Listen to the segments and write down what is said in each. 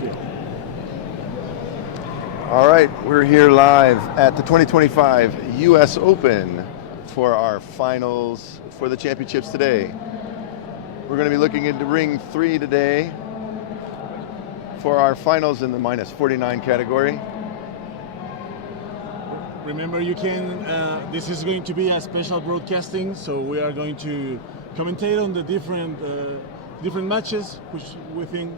good. All right, we're here live at the 2025 U.S. Open for our finals for the championships today. We're going to be looking into ring 3 today for our finals in the minus 49 category. Remember, you can. This is going to be a special broadcasting, so we are going to commentate on the different matches, which we think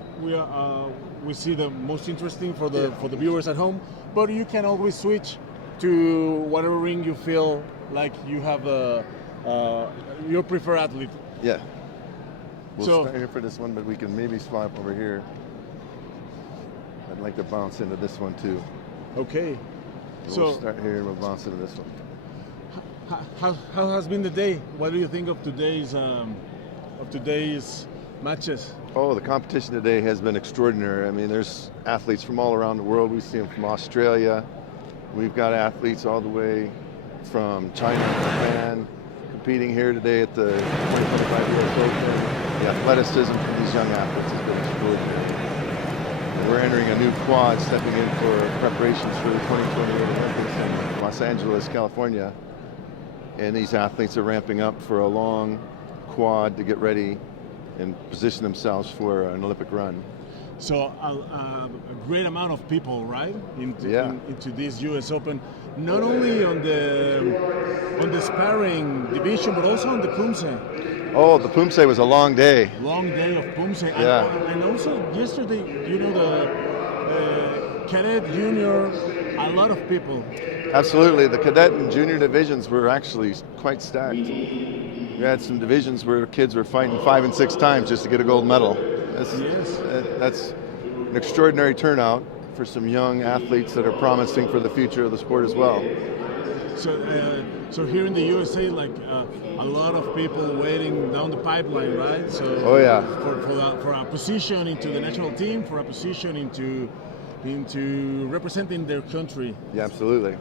we see the most interesting for the viewers at home. But you can always switch to whatever ring you feel like you have your preferred athlete. Yeah. We'll start here for this one, but we can maybe swap over here. I'd like to bounce into this one too. Okay. We'll start here and we'll bounce into this one. How has been the day? What do you think of today's matches? Oh, the competition today has been extraordinary. I mean, there's athletes from all around the world. We see them from Australia. We've got athletes all the way from China and Japan competing here today at the 2025 U.S. Open. The athleticism from these young athletes has been extraordinary. And we're entering a new quad, stepping in for preparations for the 2028 Olympics in Los Angeles, California. And these athletes are ramping up for a long quad to get ready and position themselves for an Olympic run. So a great amount of people, right, into this U.S. Open, not only on the sparring division, but also on the Poomsae. Oh, the Poomsae was a long day. Long day of Poomsae. Yeah. And also yesterday, the cadet junior, a lot of people. Absolutely. The cadet and junior divisions were actually quite stacked. We had some divisions where kids were fighting 5 and 6 times just to get a gold medal. That's an extraordinary turnout for some young athletes that are promising for the future of the sport as well. So here in the USA, like a lot of people waiting down the pipeline, right? So for a position into the national team, for a position into representing their country. Yeah, absolutely.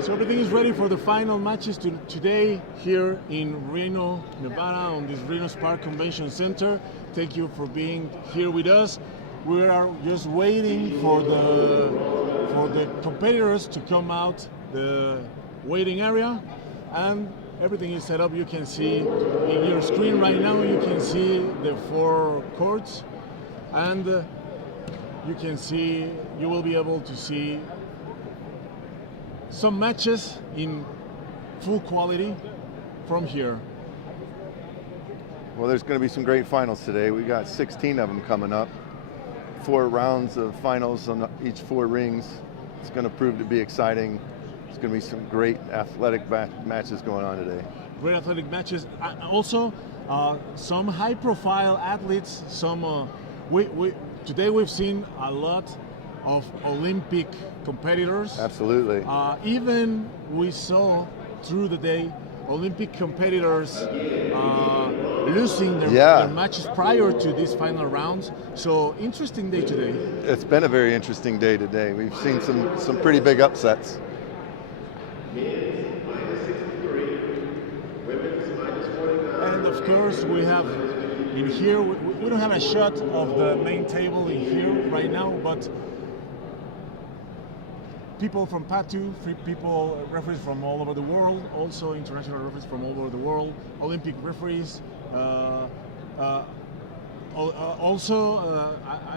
So everything is ready for the final matches today here in Reno, Nevada, on this Reno Spark Convention Center. Thank you for being here with us. We are just waiting for the competitors to come out the waiting area, and everything is set up. You can see in your screen right now. You can see the 4 courts, and you will be able to see some matches in full quality from here. Well, there's going to be some great finals today. We got 16 of them coming up. 4 rounds of finals on each 4 rings. It's going to prove to be exciting. There's going to be some great athletic matches going on today. Great athletic matches. Also, some high-profile athletes. Today we've seen a lot of Olympic competitors. Absolutely. Even we saw through the day Olympic competitors losing their matches prior to these final rounds. So interesting day today. It's been a very interesting day today. We've seen some pretty big upsets. And of course we have in here, we don't have a shot of the main table in here right now, but people from PATU, referees from all over the world, also international referees from all over the world, Olympic referees. I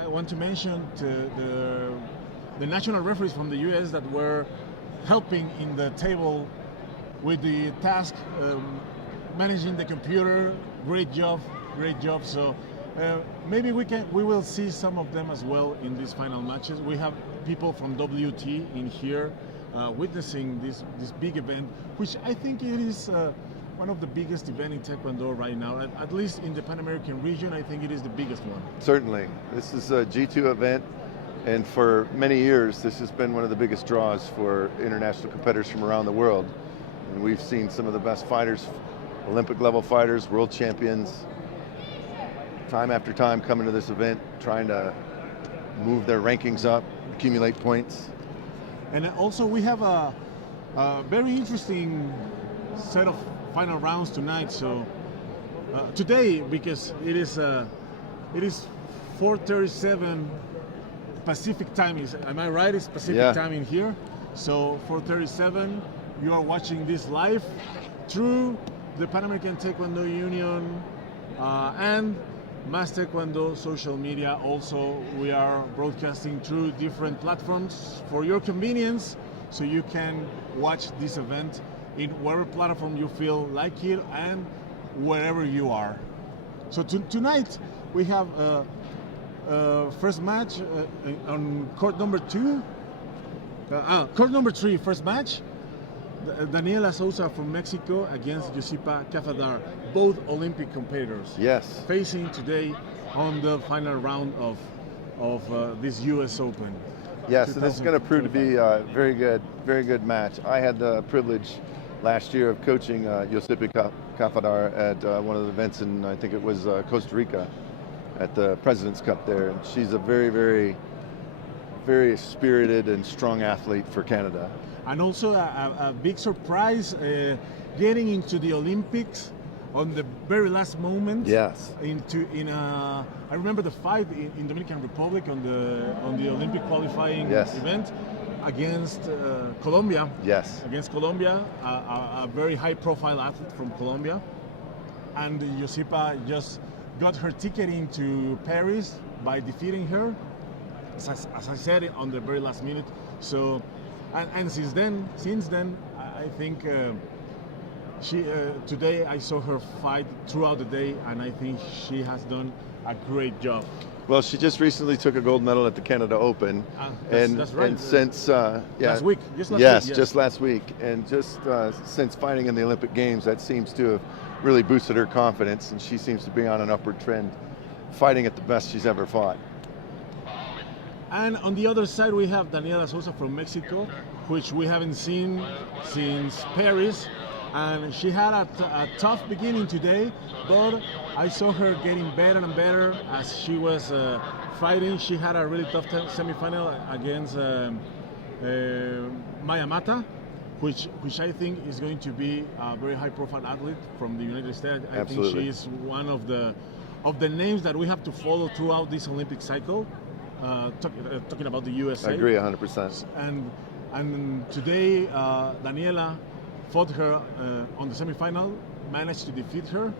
want to mention the national referees from the US that were helping in the table with the task, managing the computer. Great job. So maybe we will see some of them as well in these final matches. We have people from WT in here witnessing this big event, which I think it is one of the biggest events in Taekwondo right now. At least in the Pan American region, I think it is the biggest one. Certainly. This is a G2 event, and for many years this has been one of the biggest draws for international competitors from around the world. And we've seen some of the best fighters, Olympic level fighters, world champions, time after time coming to this event, trying to move their rankings up, accumulate points. And also we have a very interesting set of final rounds tonight. So today, because it is 4:37 Pacific time. Am I right? It's Pacific time in here. So 4:37. You are watching this live through the Pan American Taekwondo Union and Mass Taekwondo social media. Also, we are broadcasting through different platforms for your convenience, so you can watch this event in whatever platform you feel like it and wherever you are. So tonight we have first match on court number 2. Court number 3, first match. Daniela Souza from Mexico against Josipa Kafadar, both Olympic competitors. Yes. Facing today on the final round of this U.S. Open. Yes, so this is going to prove to be a very good match. I had the privilege last year of coaching Josipa Kafadar at one of the events in, I think it was Costa Rica, at the President's Cup there. And she's a very spirited and strong athlete for Canada. And also a big surprise, getting into the Olympics on the very last moment. Yes. I remember the fight in Dominican Republic on the Olympic qualifying event against Colombia. Yes. Against Colombia, a very high-profile athlete from Colombia, and Josipa just got her ticket into Paris by defeating her, as I said, on the very last minute. So. And since then, I think today I saw her fight throughout the day, and I think she has done a great job. Well, she just recently took a gold medal at the Canada Open, that's right. And since last week, just last week, and just since fighting in the Olympic Games, that seems to have really boosted her confidence, and she seems to be on an upward trend, fighting at the best she's ever fought. And on the other side, we have Daniela Souza from Mexico, which we haven't seen since Paris. And she had a tough beginning today, but I saw her getting better and better as she was fighting. She had a really tough semifinal against Maya Mata, which I think is going to be a very high-profile athlete from the United States. I think she is one of the names that we have to follow throughout this Olympic cycle. Talking about the USA. I agree 100%. And today, Daniela fought her on the semifinal, managed to defeat her,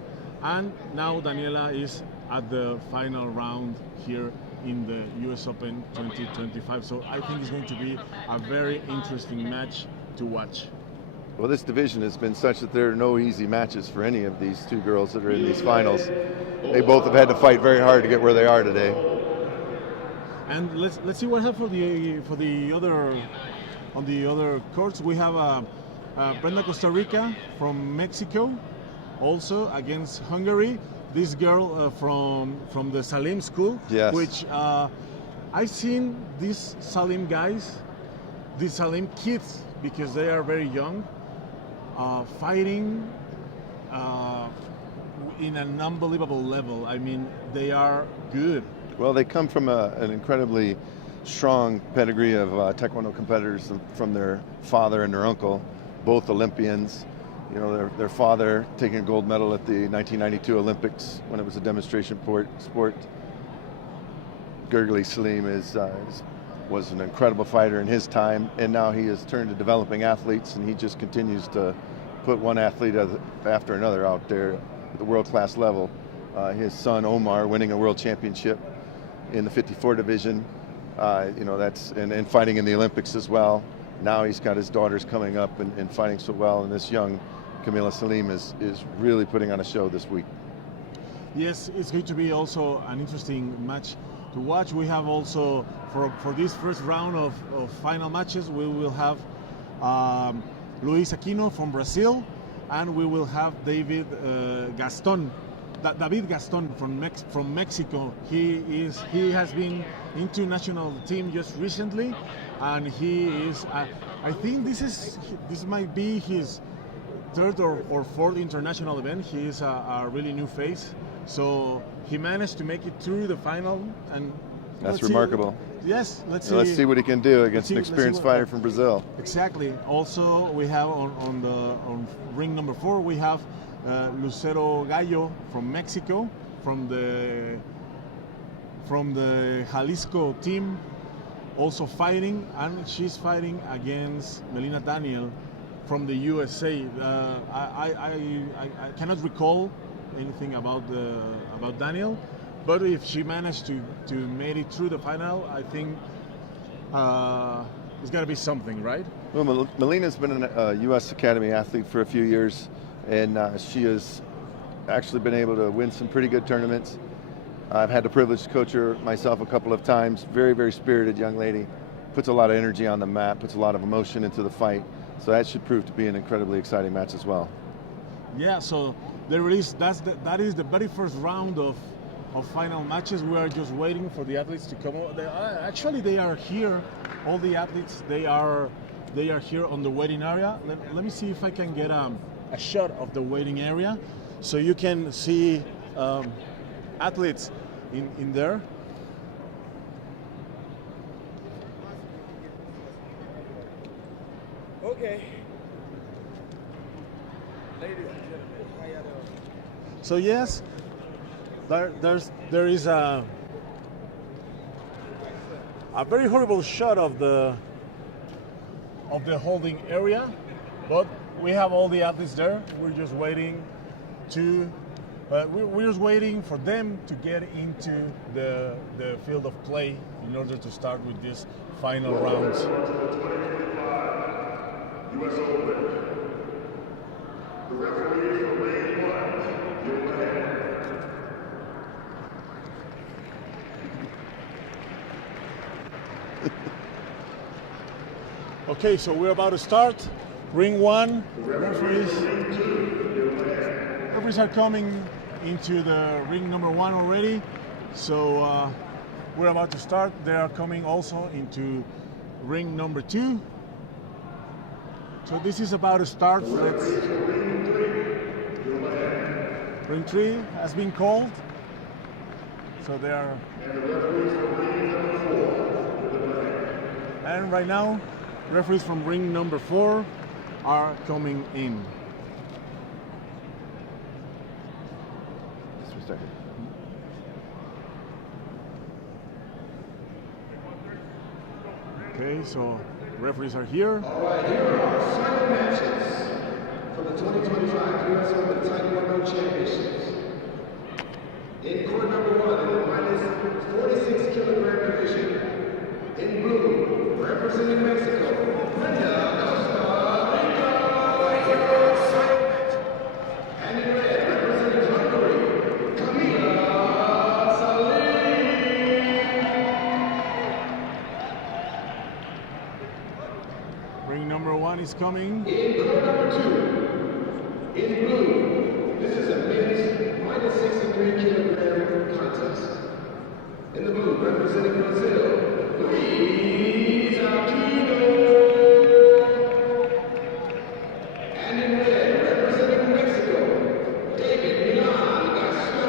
and now Daniela is at the final round here in the US Open 2025. So I think it's going to be a very interesting match to watch. Well, this division has been such that there are no easy matches for any of these two girls that are in these finals. They both have had to fight very hard to get where they are today. And let's see what happens for the other courts. We have Brenda Costa Rica from Mexico, also against Hungary. This girl from the Salim school, which I've seen these Salim guys, these Salim kids, because they are very young, fighting in an unbelievable level. I mean, they are good. Well, they come from an incredibly strong pedigree of Taekwondo competitors from their father and their uncle, both Olympians. You know, their father taking a gold medal at the 1992 Olympics when it was a demonstration sport. Kyorugi Salim was an incredible fighter in his time, and now he has turned to developing athletes, and he just continues to put one athlete after another out there at the world-class level. His son Omar winning a world championship in the 54 division, you know, and fighting in the Olympics as well. Now he's got his daughters coming up and fighting so well, and this young Kamilah Salim is really putting on a show this week. Yes, it's going to be also an interesting match to watch. We have also, for this first round of final matches, we will have Luis Aquino from Brazil, and we will have David Gaston from Mexico. He has been into national team just recently, and he is. I think this might be his third or fourth international event. He is a really new face. So he managed to make it through the final, and That's remarkable. Yes, let's see. Let's see what he can do against an experienced fighter from Brazil. Exactly. Also, we have on ring number 4, we have Lucero Gallo from Mexico, from the Jalisco team, also fighting, and she's fighting against Melina Daniel from the USA. I cannot recall anything about Daniel, but if she managed to make it through the final, I think it's got to be something, right? Well, Melina's been a U.S. Academy athlete for a few years, and she has actually been able to win some pretty good tournaments. I've had the privilege to coach her myself a couple of times. Very, very spirited young lady. Puts a lot of energy on the mat, puts a lot of emotion into the fight. So that should prove to be an incredibly exciting match as well. Yeah, so that is the very first round of final matches. We are just waiting for the athletes to come out. Actually, they are here. All the athletes, they are here on the waiting area. Let me see if I can get a shot of the waiting area, so you can see athletes in there. Okay. Ladies and gentlemen, how y'all doing? So yes, there is a very horrible shot of the holding area, but we have all the athletes there. We're just waiting we're just waiting for them to get into the field of play in order to start with these final rounds. US Open. The referee for lane 1, Okay, so we're about to start. Ring 1. Referees are coming into the ring number 1 already. So we're about to start. They are coming also into ring number 2. So this is about to start. Ring 3 has been called. So they are. And right now, referees from ring number 4 are coming in. Just a second. Okay, so referees are here. All right, here are our final matches for the 2025 US Open Taekwondo Championships. In court number 1, in the minus 46 kilogram division, in blue, representing Mexico, and in red, representing Hungary, Kamilah Salim. Ring number 1 is coming. In court number 2, in blue, this is a men's minus 63 kilogram contest. In the blue, representing Brazil, Luis Aquino. And in red, representing Mexico, David Milan Gaston.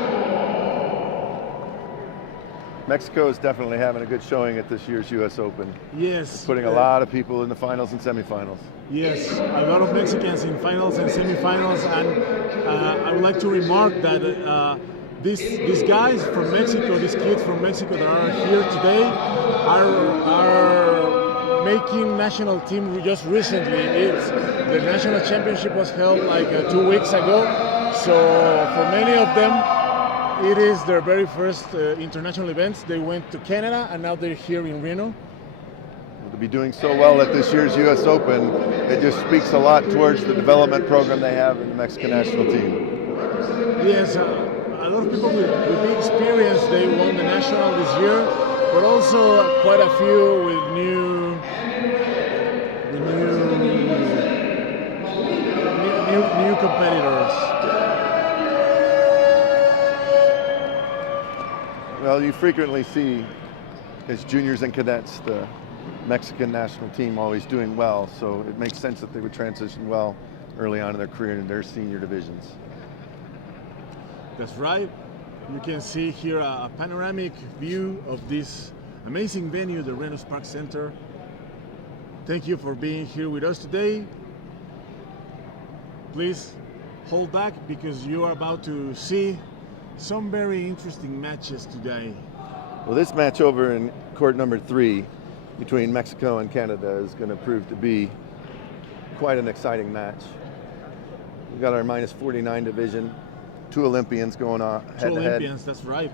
Mexico is definitely having a good showing at this year's U.S. Open. Yes. Putting a lot of people in the finals and semifinals. Yes, a lot of Mexicans in finals and semifinals, and I would like to remark that these guys from Mexico, these kids from Mexico that are here today, are making national team just recently. The national championship was held like 2 weeks ago, so for many of them, it is their very first international events. They went to Canada and now they're here in Reno. To be doing so well at this year's U.S. Open, it just speaks a lot towards the development program they have in the Mexican national team. Yes, a lot of people with big experience, they won the national this year, but also quite a few with new competitors. Well, you frequently see as juniors and cadets the Mexican national team always doing well, so it makes sense that they would transition well early on in their career in their senior divisions. That's right. You can see here a panoramic view of this amazing venue, the Reno Spark Center. Thank you for being here with us today. Please hold back because you are about to see some very interesting matches today. Well, this match over in court number 3 between Mexico and Canada is going to prove to be quite an exciting match. We've got our minus 49 division, 2 Olympians going on head to head. 2 Olympians, that's right.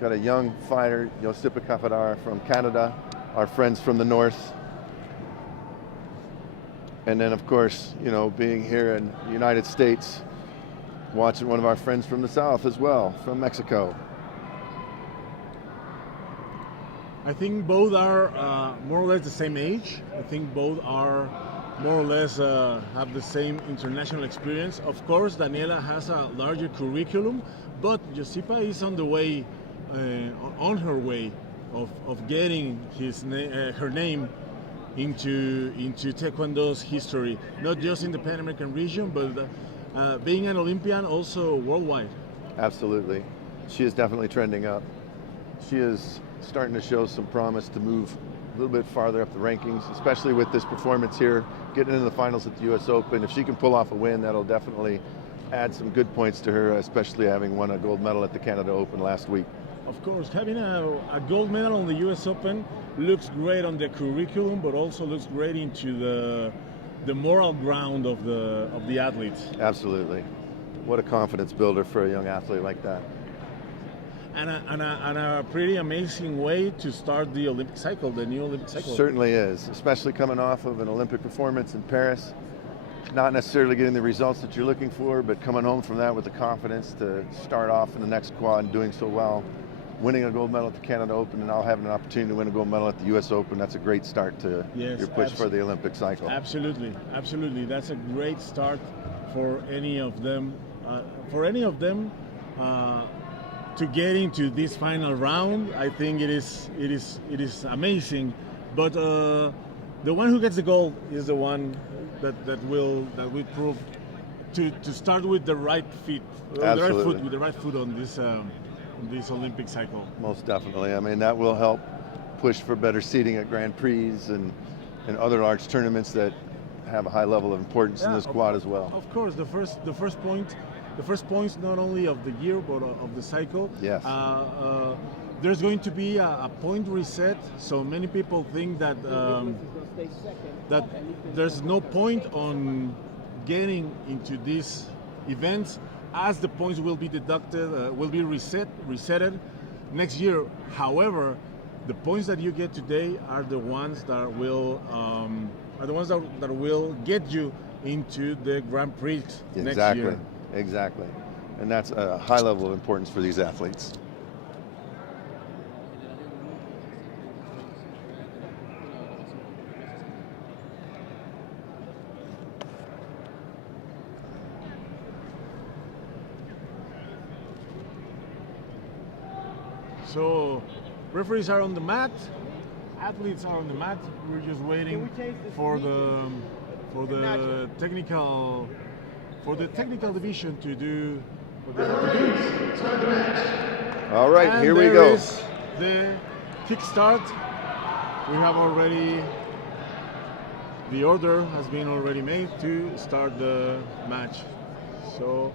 Got a young fighter, Josipa Kafadar from Canada, our friends from the north. And then, of course, you know, being here in the United States, watching one of our friends from the south as well, from Mexico. I think both are more or less the same age. I think both are more or less have the same international experience. Of course, Daniela has a larger curriculum, but Josipa is on the way, on her way of getting her name into Taekwondo's history, not just in the Pan American region, but being an Olympian also worldwide. Absolutely. She is definitely trending up. She is starting to show some promise to move a little bit farther up the rankings, especially with this performance here, getting into the finals at the US Open. If she can pull off a win, that'll definitely add some good points to her, especially having won a gold medal at the Canada Open last week. Of course, having a gold medal on the US Open looks great on the curriculum, but also looks great into the moral ground of the athletes. Absolutely. What a confidence builder for a young athlete like that. And a pretty amazing way to start the Olympic cycle, the new Olympic cycle. Certainly is, especially coming off of an Olympic performance in Paris. Not necessarily getting the results that you're looking for, but coming home from that with the confidence to start off in the next quad and doing so well. Winning a gold medal at the Canada Open and now having an opportunity to win a gold medal at the US Open, that's a great start to your push for the Olympic cycle. Absolutely, absolutely. That's a great start for any of them. To get into this final round, I think it is amazing. But the one who gets the gold is the one that will prove to start with the right feet, with the right foot on this Olympic cycle. Most definitely. I mean, that will help push for better seeding at Grand Prix and other large tournaments that have a high level of importance in this quad as well. Of course, the first points not only of the year but of the cycle. Yes. There's going to be a point reset. So many people think that that there's no point on getting into these events, as the points will be deducted, will be resetted next year. However, the points that you get today are the ones that will that will get you into the Grand Prix next year. Exactly. And that's a high level of importance for these athletes. So referees are on the mat, athletes are on the mat. We're just waiting for the technical division to do what they have to do. All right, And here we go. Is the kickstart. We have already, the order has been already made to start the match. So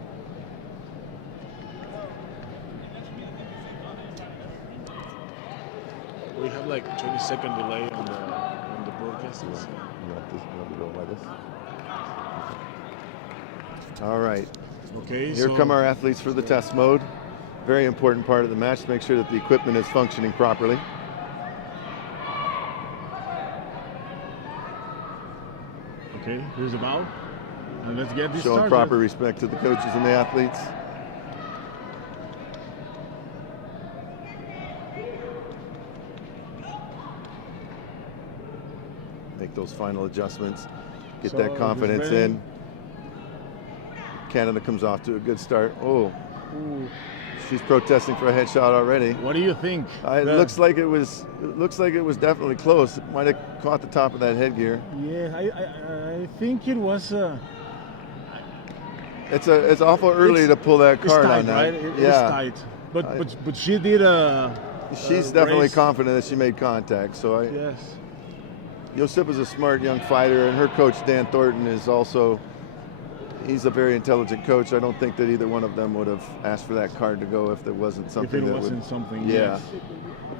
we have like 20-second delay on the broadcasting. So. You want to go by this? All right. Okay. Here come our athletes for the test mode. Very important part of the match to make sure that the equipment is functioning properly. Okay, here's the bow. And let's get this Showing started. proper respect to the coaches and the athletes. Make those final adjustments. Get that confidence in. Canada comes off to a good start. Oh, she's protesting for a headshot already. What do you think? It looks like it was definitely close. It might have caught the top of that headgear. Yeah, I think it was. It's awful early to pull that card tight, on that. Right? It is tight. But she did She's definitely race. confident that she made contact. So Yes. Josipa's a smart young fighter, and her coach Dan Thornton is also. He's a very intelligent coach. I don't think that either one of them would have asked for that card to go if there wasn't something. If it wasn't something. Yeah. Yes.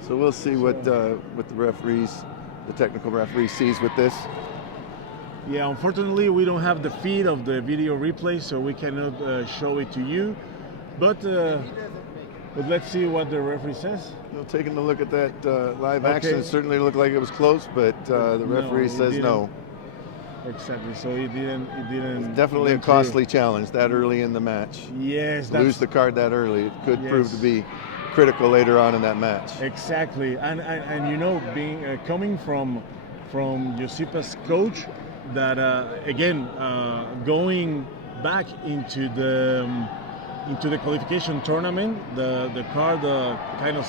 So we'll see what the referees, the technical referee, sees with this. Yeah, unfortunately, we don't have the feed of the video replay, so we cannot show it to you. But let's see what the referee says. You know, taking a look at that live Okay. action, it certainly looked like it was close, but the referee it says didn't. no. Exactly. So it didn't. Definitely a went through. costly challenge that early in the match. Yes, Lose the card that early, it could Yes. prove to be critical later on in that match. Exactly, and you know, being coming from Josipa's coach, that again going back into the qualification tournament, the card kind of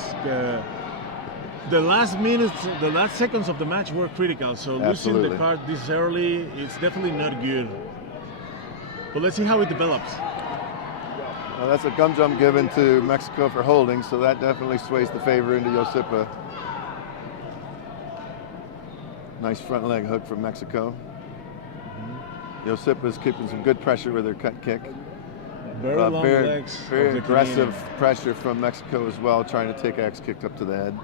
the last minutes, the last seconds of the match were critical. So losing Absolutely. the card this early, it's definitely not good. But let's see how it develops. Well, that's a gum jump given to Mexico for holding, so that definitely sways the favor into Josipa. Nice front leg hook from Mexico. Josipa's keeping some good pressure with her cut kick. Very long legs. Very of the aggressive Canadian. pressure from Mexico as well, trying to take axe kicked up to the head.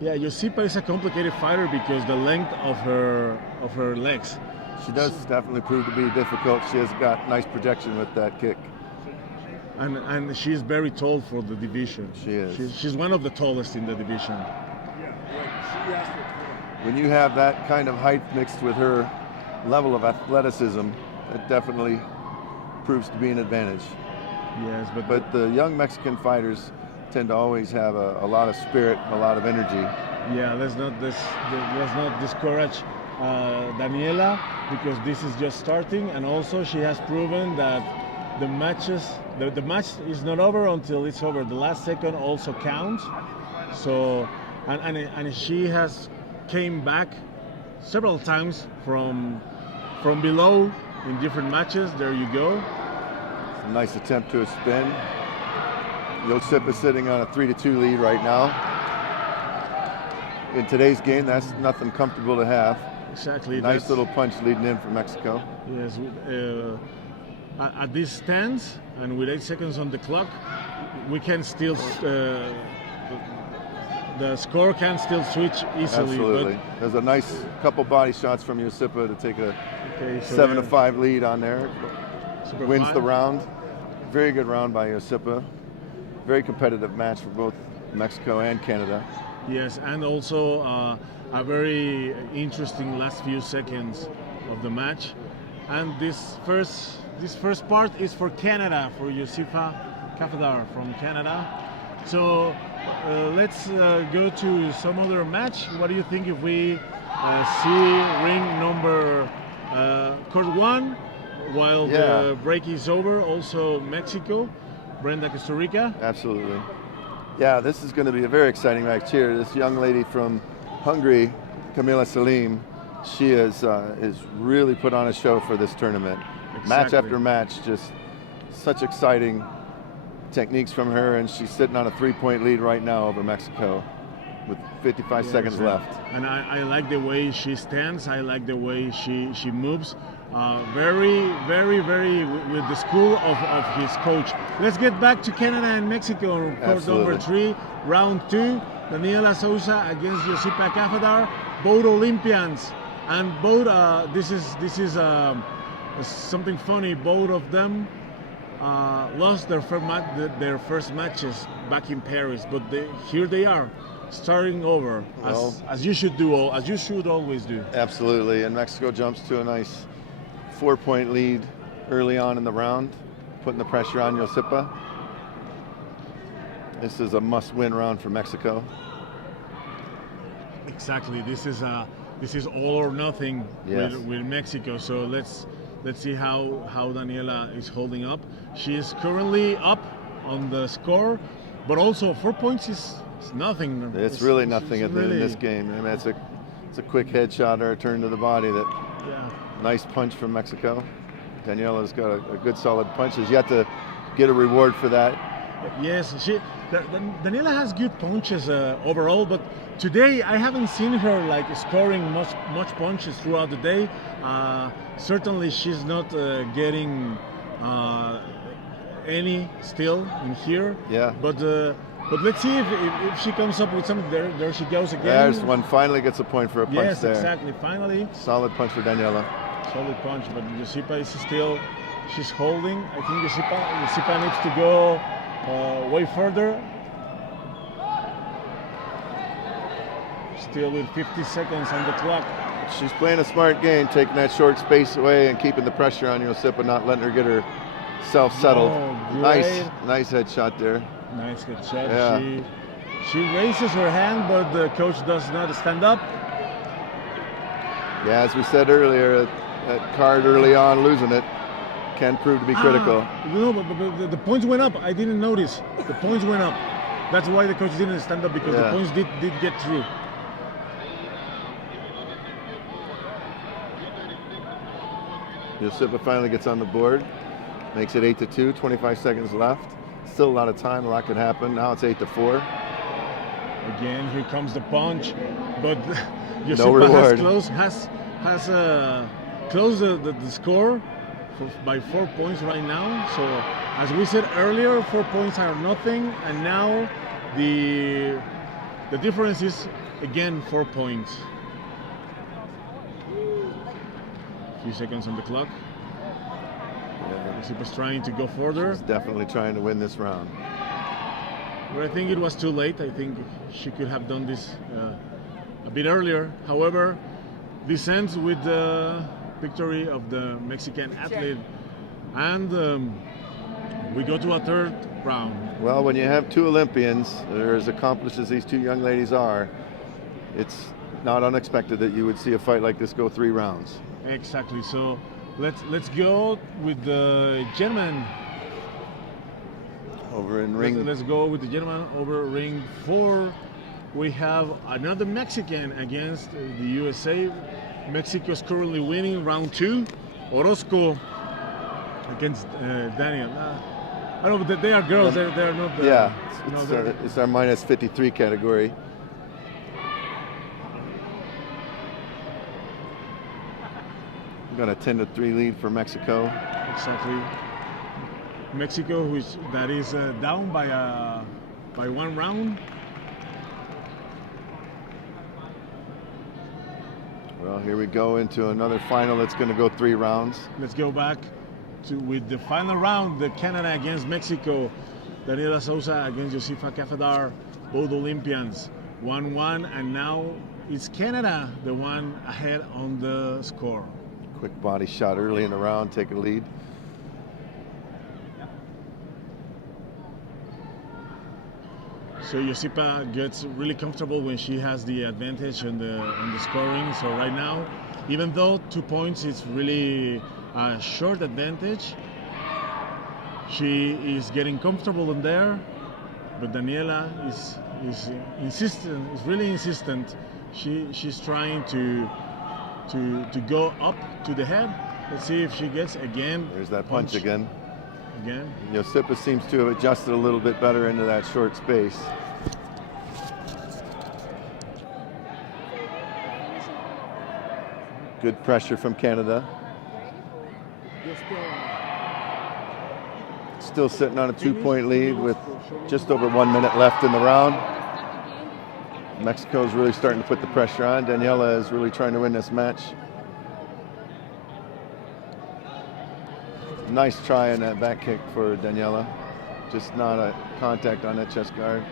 Yeah, Josipa is a complicated fighter because the length of her legs. She does definitely prove to be difficult. She has got nice projection with that kick. And she's very tall for the division. She is. She's one of the tallest in the division. When you have that kind of height mixed with her level of athleticism, it definitely proves to be an advantage. Yes, But the young Mexican fighters tend to always have a lot of spirit, a lot of energy. yeah, let's not discourage Daniela, because this is just starting, and also she has proven that the match is not over until it's over. The last second also counts. So, and she has came back several times from below in different matches. There you go. A nice attempt to a spin. Josipa sitting on a 3-2 lead right now. In today's game, that's nothing comfortable to have. Exactly. Nice that's- little punch leading in for Mexico. Yes, at this stance and with 8 seconds on the clock, we can still the score can still switch easily. Absolutely. There's a nice couple body shots from Josipa to take a But, okay, so 7-5 lead on there. Super Wins fine. the round. Very good round by Josipa. Very competitive match for both Mexico and Canada. Yes, and also a very interesting last few seconds of the match. And this first part is for Canada, for Josipa Kafadar from Canada. So let's go to some other match. What do you think if we see ring number court 1 while the break is over? Also Mexico, Brenda, Costa Rica. Absolutely. Yeah, this is going to be a very exciting match here. This young lady from Hungary, Kamilah Salim, she is really put on a show for this tournament. Match Exactly. after match, just such exciting techniques from her, and she's sitting on a 3-point lead right now over Mexico with 55 seconds left. And I like the way she stands. I like the way she moves. Very with the school of his coach. Let's get back to Canada and Mexico. Court number 3, round 2. Daniela Souza against Josipa Kafadar, both Olympians, and both. This is something funny. Both of them lost their first matches back in Paris, but here they are, starting over, as you should do, as you should always do. Absolutely, and Mexico jumps to a nice 4-point lead early on in the round, putting the pressure on Josipa. This is a must-win round for Mexico. Exactly, this is all or nothing with Mexico. So let's see how Daniela is holding up. She is currently up on the score, but also 4 points is nothing. It's really nothing in really, this game. I mean, it's a quick headshot or a turn to the body. Nice punch from Mexico. Daniela's got a good solid punch. She's yet to get a reward for that. Yes, Daniela has good punches overall, but today I haven't seen her like scoring much punches throughout the day. Certainly, she's not getting any still in here. Yeah. But let's see if she comes up with something. There she goes again. There's one. Finally gets a point for a punch yes, there. exactly. Finally, Solid punch for Daniela. solid punch. But Josipa is still. She's holding. I think Josipa needs to go way further. Still with 50 seconds on the clock. She's playing a smart game, taking that short space away and keeping the pressure on Josipa, not letting her get herself settled. Oh, nice headshot there. Nice good shot. Yeah. She raises her hand, but the coach does not stand up. Yeah, as we said earlier, that card early on, losing it, can prove to be critical. No, but the points went up. I didn't notice. The points went up. That's why the coach didn't stand up, because the points did get through. Josipa finally gets on the board, makes it 8-2, 25 seconds left. Still a lot of time, a lot could happen. Now it's 8-4. Again, here comes the punch, but No Josipa reward. has closed the score by 4 points right now. So as we said earlier, 4 points are nothing, and now the difference is again 4 points. A few seconds on the clock. Josipa's trying to go further. She's definitely trying to win this round. But I think it was too late. I think she could have done this a bit earlier. However, this ends with the victory of the Mexican athlete. And we go to a third round. Well, when you have two Olympians, that are as accomplished as these two young ladies are, it's not unexpected that you would see a fight like this go 3 rounds. Exactly. So let's go with the gentleman. Over in ring. Let's go with the gentleman over ring 4. We have another Mexican against the USA. Mexico is currently winning round 2. Orozco against Daniela. I know, but they are girls. They're not. It's our minus 53 category. We got a 10-3 lead for Mexico. Exactly. Mexico, that is down by 1 round. Well, here we go into another final that's going to go 3 rounds. Let's go back with the final round, the Canada against Mexico. Daniela Souza against Josipa Kafadar, both Olympians. 1-1, and now it's Canada, the one ahead on the score. Quick body shot early in the round, take a lead. So Josipa gets really comfortable when she has the advantage on the scoring. So right now, even though 2 points is really a short advantage, she is getting comfortable in there. But Daniela is insistent, is really insistent. She's trying to go up to the head. Let's see if she gets again. There's that punch again. Again. Josipa seems to have adjusted a little bit better into that short space. Good pressure from Canada. Still sitting on a 2-point lead with just over 1 minute left in the round. Mexico is really starting to put the pressure on. Daniela is really trying to win this match. Nice try on that back kick for Daniela. Just not a contact on that chest guard.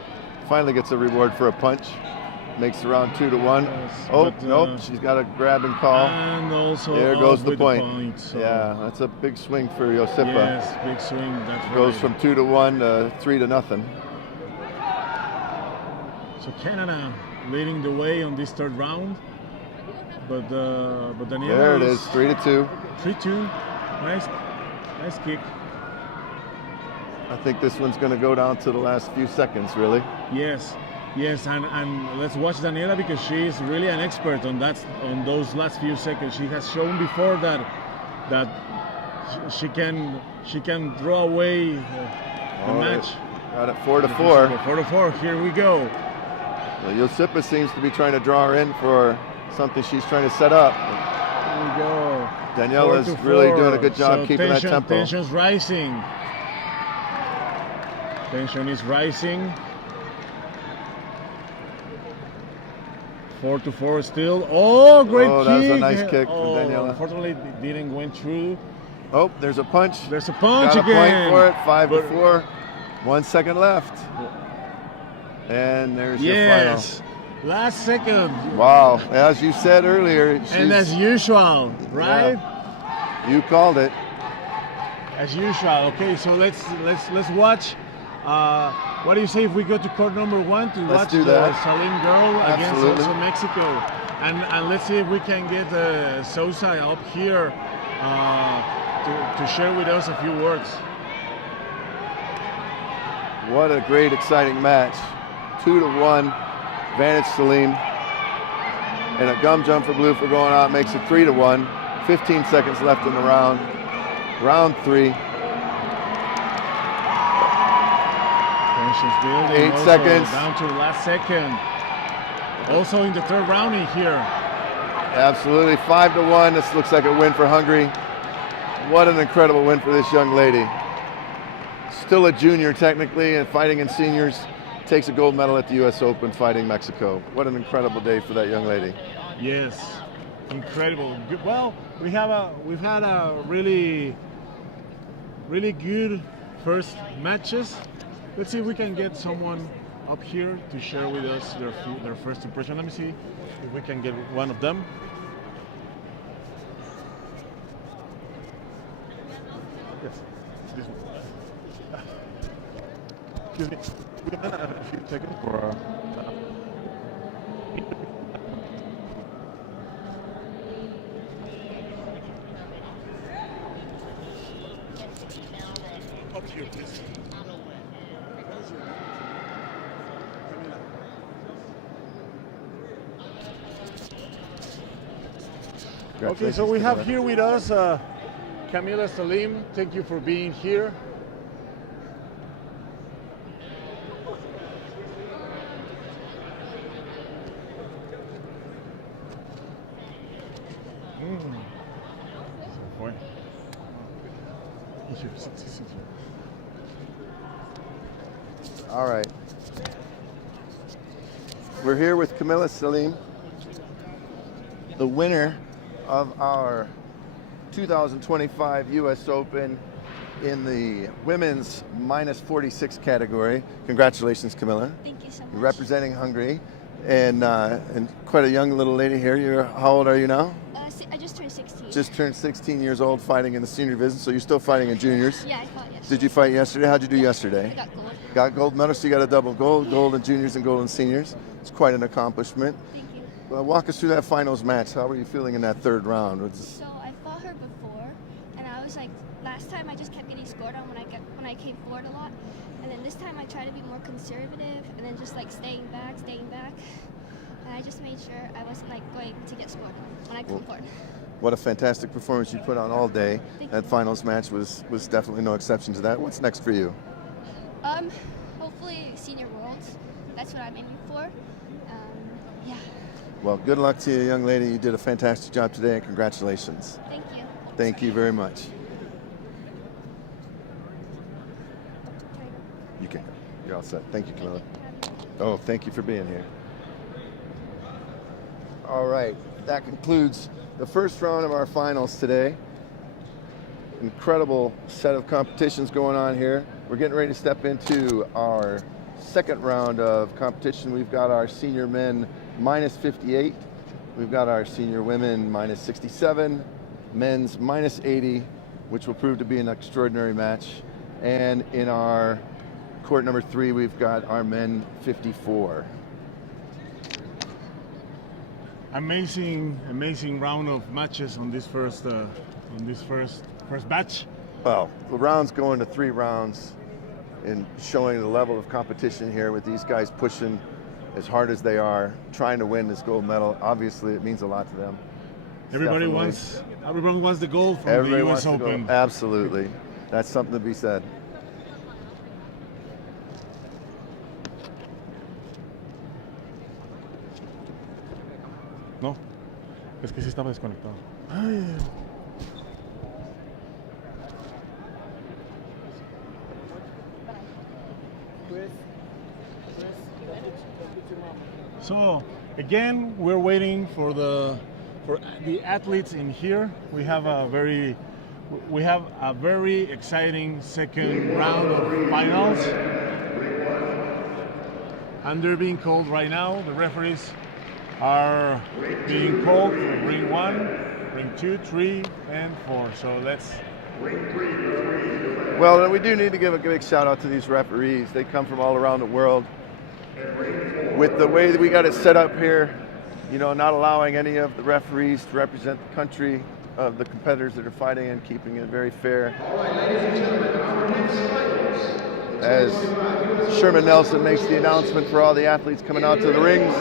Finally gets a reward for a punch. Makes the round 2-1. Yes, Oh, but, nope, she's got a grab and call. And also There goes the with point. So Yeah, that's a big swing for Josipa. yes, big swing. That's Goes right. from 2-1 to 3-0. So Canada leading the way on this third round, but Daniela There it is, 3-2. 3-2. Nice kick. I think this one's going to go down to the last few seconds, really. Yes, and let's watch Daniela, because she is really an expert on those last few seconds. She has shown before that she can throw away the match. Got it 4-4. 4-4. Here we go. Well, Josipa seems to be trying to draw her in for something she's trying to set up. Here we go. Daniela's really doing a good job keeping that tempo. Tension's rising. Tension is rising. 4-4 still. Oh, great kick. That was a nice kick from Daniela. Unfortunately, it didn't went through. Oh, there's a punch. There's a punch Got again. a point for it. 5-4. 1 second left. And there's your final. Last second. Wow. As you said earlier. And as usual, right? Yeah. You called it. As usual. Okay, so let's watch. What do you say if we go to court number 1 to watch the Salim girl against also Mexico, and let's see if we can get Souza up here to share with us a few words. What a great, exciting match. 2-1, advantage Salim. And a gum jump for blue for going out makes it 3-1. 15 seconds left in the round. Round 3. Tension's building. 8 seconds. Down to the last second. Also in the third round in here. Absolutely, 5-1. This looks like a win for Hungary. What an incredible win for this young lady. Still a junior technically, and fighting in seniors. Takes a gold medal at the U.S. Open fighting Mexico. What an incredible day for that young lady. Yes, incredible. Well, we've had a really good first matches. Let's see if we can get someone up here to share with us their first impression. Let me see if we can get one of them. Yes, this one. Excuse me. We can have a few seconds for up here, please. Okay, so we have here with us Kamilah Salim. Thank you for being here. All right. We're here with Kamilah Salim, the winner of our 2025 U.S. Open in the women's -46 category. Congratulations, Kamilah. Thank you so much. You're representing Hungary, and quite a young little lady here. How old are you now? I just turned 16. Just turned 16 years old, fighting in the senior division. So you're still fighting in juniors? Yeah, I fought yesterday. Did you fight yesterday? How'd you do yesterday? I got gold. Got gold medal, so you got a double gold in juniors and gold in seniors. It's quite an accomplishment. Thank you. Walk us through that finals match. How were you feeling in that third round? So I fought her before, and I was like, last time I just kept getting scored on when I came forward a lot, and then this time I tried to be more conservative, and then just like staying back, and I just made sure I wasn't like going to get scored on when I come forward. What a fantastic performance you put on all day. That finals match was definitely no exception to that. What's next for you? Hopefully senior worlds. That's what I'm aiming for. Yeah. Well, good luck to you, young lady. You did a fantastic job today, and congratulations. Thank you. Thank you very much. You can go. You're all set. Thank you, Kamilah. Oh, thank you for being here. All right, that concludes the first round of our finals today. Incredible set of competitions going on here. We're getting ready to step into our second round of competition. We've got our senior men -58. We've got our senior women -67, men's -80, which will prove to be an extraordinary match. And in our court number 3, we've got our men 54. Amazing round of matches on this first batch. Well, the rounds go into 3 rounds, and showing the level of competition here with these guys pushing as hard as they are, trying to win this gold medal. Obviously, it means a lot to them. Everyone wants the gold from the U.S. Open. Absolutely, that's something to be said. Es que sí estaba desconectado. Ay. So again, we're waiting for the athletes in here. We have a very exciting second round of finals, and they're being called right now. The referees are being called for ring 1, ring 2, 3, and 4. So let's. Well, we do need to give a big shout out to these referees. They come from all around the world. With the way that we got it set up here, you know, not allowing any of the referees to represent the country of the competitors that are fighting and keeping it very fair. As Sherman Nelson makes the announcement for all the athletes coming out to the rings.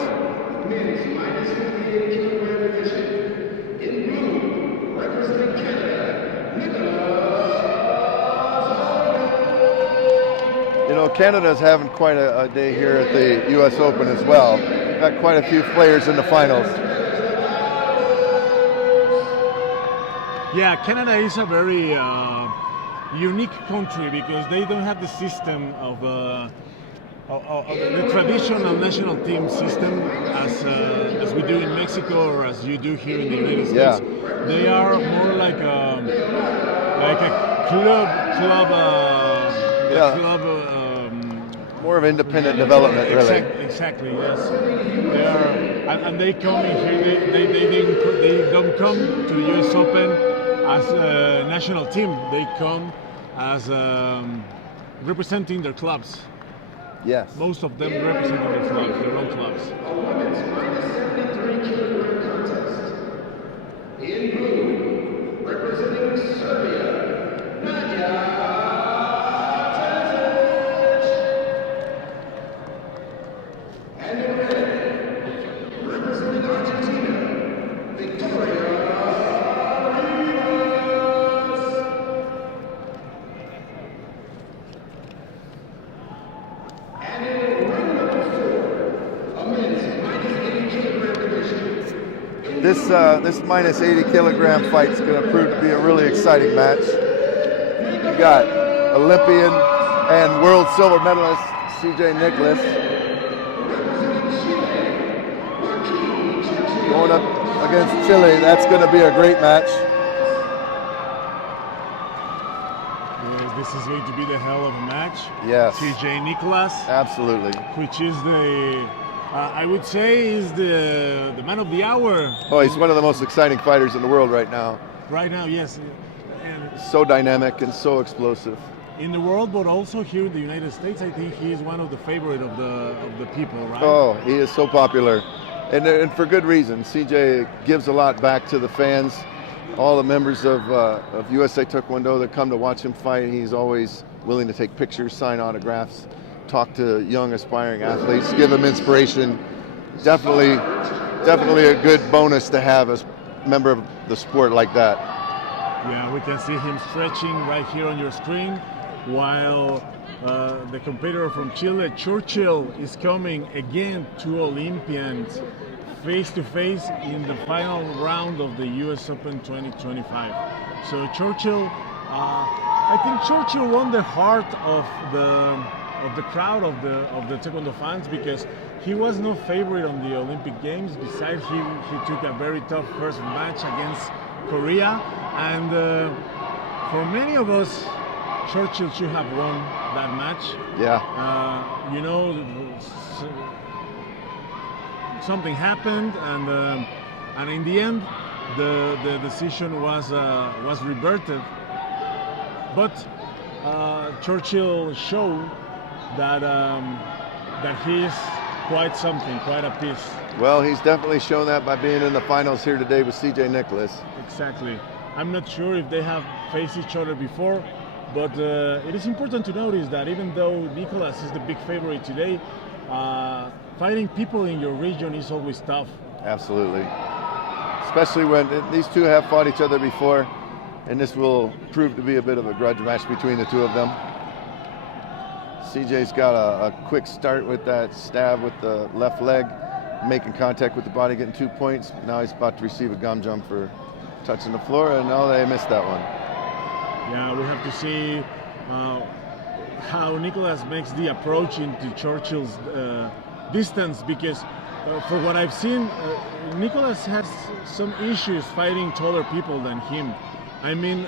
You know, Canada's having quite a day here at the U.S. Open as well. Got quite a few players in the finals. Yeah, Canada is a very unique country because they don't have the system of the traditional national team system as we do in Mexico or as you do here in the United States. Yeah. They are more like a club. More of independent development, really. Exactly, yes. They are, and they come in here. They don't come to the U.S. Open as a national team. They come as representing their clubs. Yes. Most of them representing their clubs, their own clubs. A women's -73 kilogram contest. In blue, representing Serbia, Nadia. And in red, representing Argentina, Victoria Rivas. And in ring number 4, a men's -80 kilogram division. This minus 80 kilogram fight is going to prove to be a really exciting match. You got Olympian and world silver medalist CJ Nickolas going up against Chile. That's going to be a great match. Yes, this is going to be the hell of a match. Yes. CJ Nickolas, Absolutely. which is I would say is the man of the hour. Oh, he's one of the most exciting fighters in the world right now. Right now, yes. And So dynamic and so explosive. in the world, but also here in the United States, I think he is one of the favorite of the people, right? Oh, he is so popular. And for good reason. CJ gives a lot back to the fans. All the members of USA Taekwondo that come to watch him fight, he's always willing to take pictures, sign autographs, talk to young aspiring athletes, give them inspiration. Definitely a good bonus to have as a member of the sport like that. Yeah, we can see him stretching right here on your screen, while the competitor from Chile, Churchill, is coming again, two Olympians face to face in the final round of the US Open 2025. So Churchill, I think Churchill won the heart of the crowd of the Taekwondo fans because he was no favorite on the Olympic Games. Besides, he took a very tough first match against Korea, and for many of us, Churchill should have won that match. Yeah. You know, something happened, and in the end, the decision was reverted. But Churchill showed that he is quite something, quite a piece. Well, he's definitely shown that by being in the finals here today with CJ Nickolas. Exactly. I'm not sure if they have faced each other before, but it is important to notice that even though Nickolas is the big favorite today, fighting people in your region is always tough. Absolutely. Especially when these two have fought each other before, and this will prove to be a bit of a grudge match between the two of them. CJ's got a quick start with that stab with the left leg, making contact with the body, getting 2 points. Now he's about to receive a gum jump for touching the floor, and no, they missed that one. Yeah, we have to see how Nickolas makes the approach into Churchill's distance, because for what I've seen, Nickolas has some issues fighting taller people than him. I mean,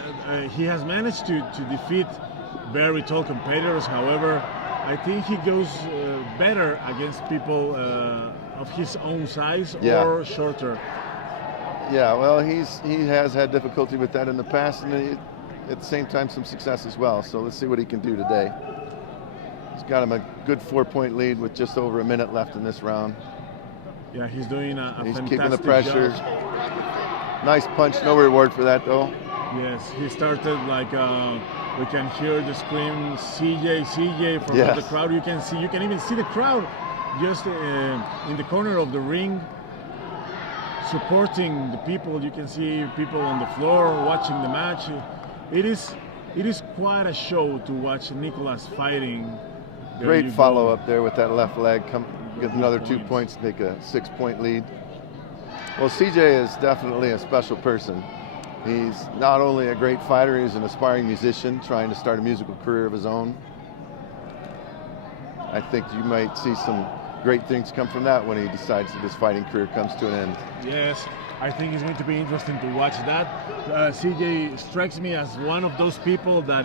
he has managed to defeat very tall competitors. However, I think he goes better against people of his own size or shorter. Yeah, well, he has had difficulty with that in the past, and at the same time some success as well. So let's see what he can do today. He's got him a good 4-point lead with just over a minute left in this round. Yeah, he's doing a he's fantastic keeping the pressure. job. Nice punch, no reward for that though. Yes, he started like we can hear the scream CJ from the crowd. You can even see the crowd just in the corner of the ring supporting the people. You can see people on the floor watching the match. It is quite a show to watch Nickolas fighting. Great follow up there with that left leg. Get another 2 points, take a 6-point lead. Well, CJ is definitely a special person. He's not only a great fighter, he's an aspiring musician trying to start a musical career of his own. I think you might see some great things come from that when he decides that his fighting career comes to an end. Yes, I think it's going to be interesting to watch that. CJ strikes me as one of those people that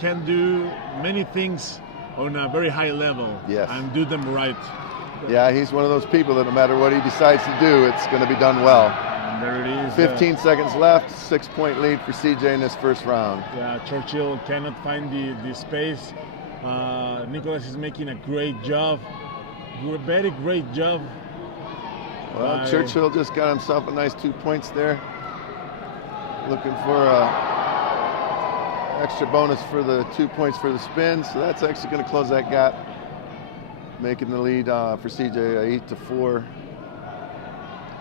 can do many things on a very high level and do them right. Yeah, he's one of those people that no matter what he decides to do, it's going to be done well. And there it is. 15 seconds left, 6-point lead for CJ in this first round. Yeah, Churchill cannot find the space. Nickolas is making a great job, very great job. Well, Churchill just got himself a nice 2 points there. Looking for extra bonus for the 2 points for the spin, so that's actually going to close that gap, making the lead for CJ 8-4.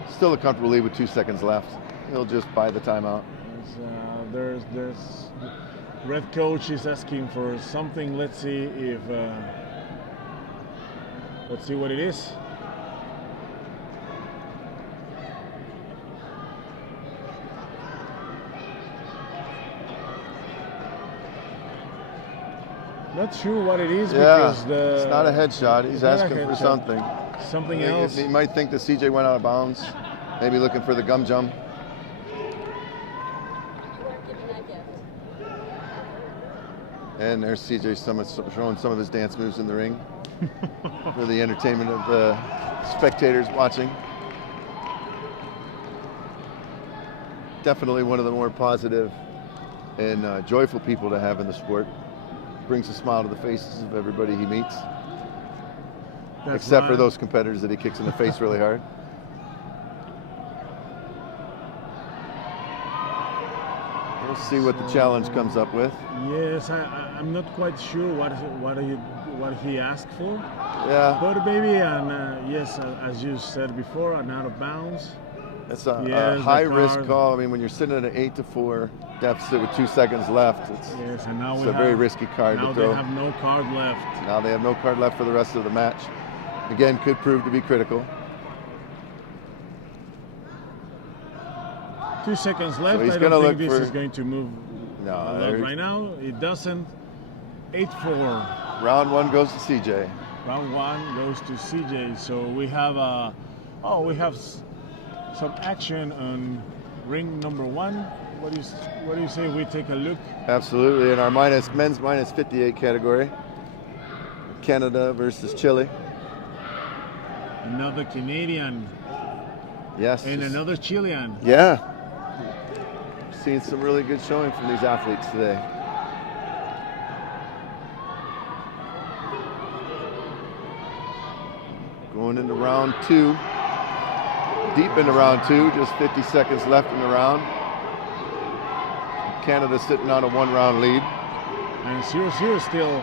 Still a comfortable lead with 2 seconds left. He'll just buy the timeout. There's Red coach is asking for something. Let's see if let's see what it is. Not sure what it is because it's not a headshot. He's asking for something. Something else. He might think that CJ went out of bounds. Maybe looking for the gum jump. And there's CJ showing some of his dance moves in the ring for the entertainment of the spectators watching. Definitely one of the more positive and joyful people to have in the sport. Brings a smile to the faces of everybody he meets. Except for those competitors that he kicks in the face really hard. We'll see what the challenge comes up with. Yes, I'm not quite sure what he asked for. Yeah. But maybe, yes, as you said before, an out of bounds. It's a high risk call. I mean, when you're sitting at an 8-4 deficit with 2 seconds left, it's a very risky card to throw. Now they have no card left. Now they have no card left for the rest of the match. Again, could prove to be critical. 2 seconds left. So he's I don't think this for, is going to move right now. It doesn't. 8-4. Round one goes to CJ. Round one goes to CJ. So we have some action on ring number one. What do you say we take a look? Absolutely. In our men's minus 58 category, Canada versus Chile. Another Canadian. Yes. And another Chilean. Yeah. Seeing some really good showing from these athletes today. Going into round two. Deep into round two, just 50 seconds left in the round. Canada sitting on a 1-round lead. And 0-0 still.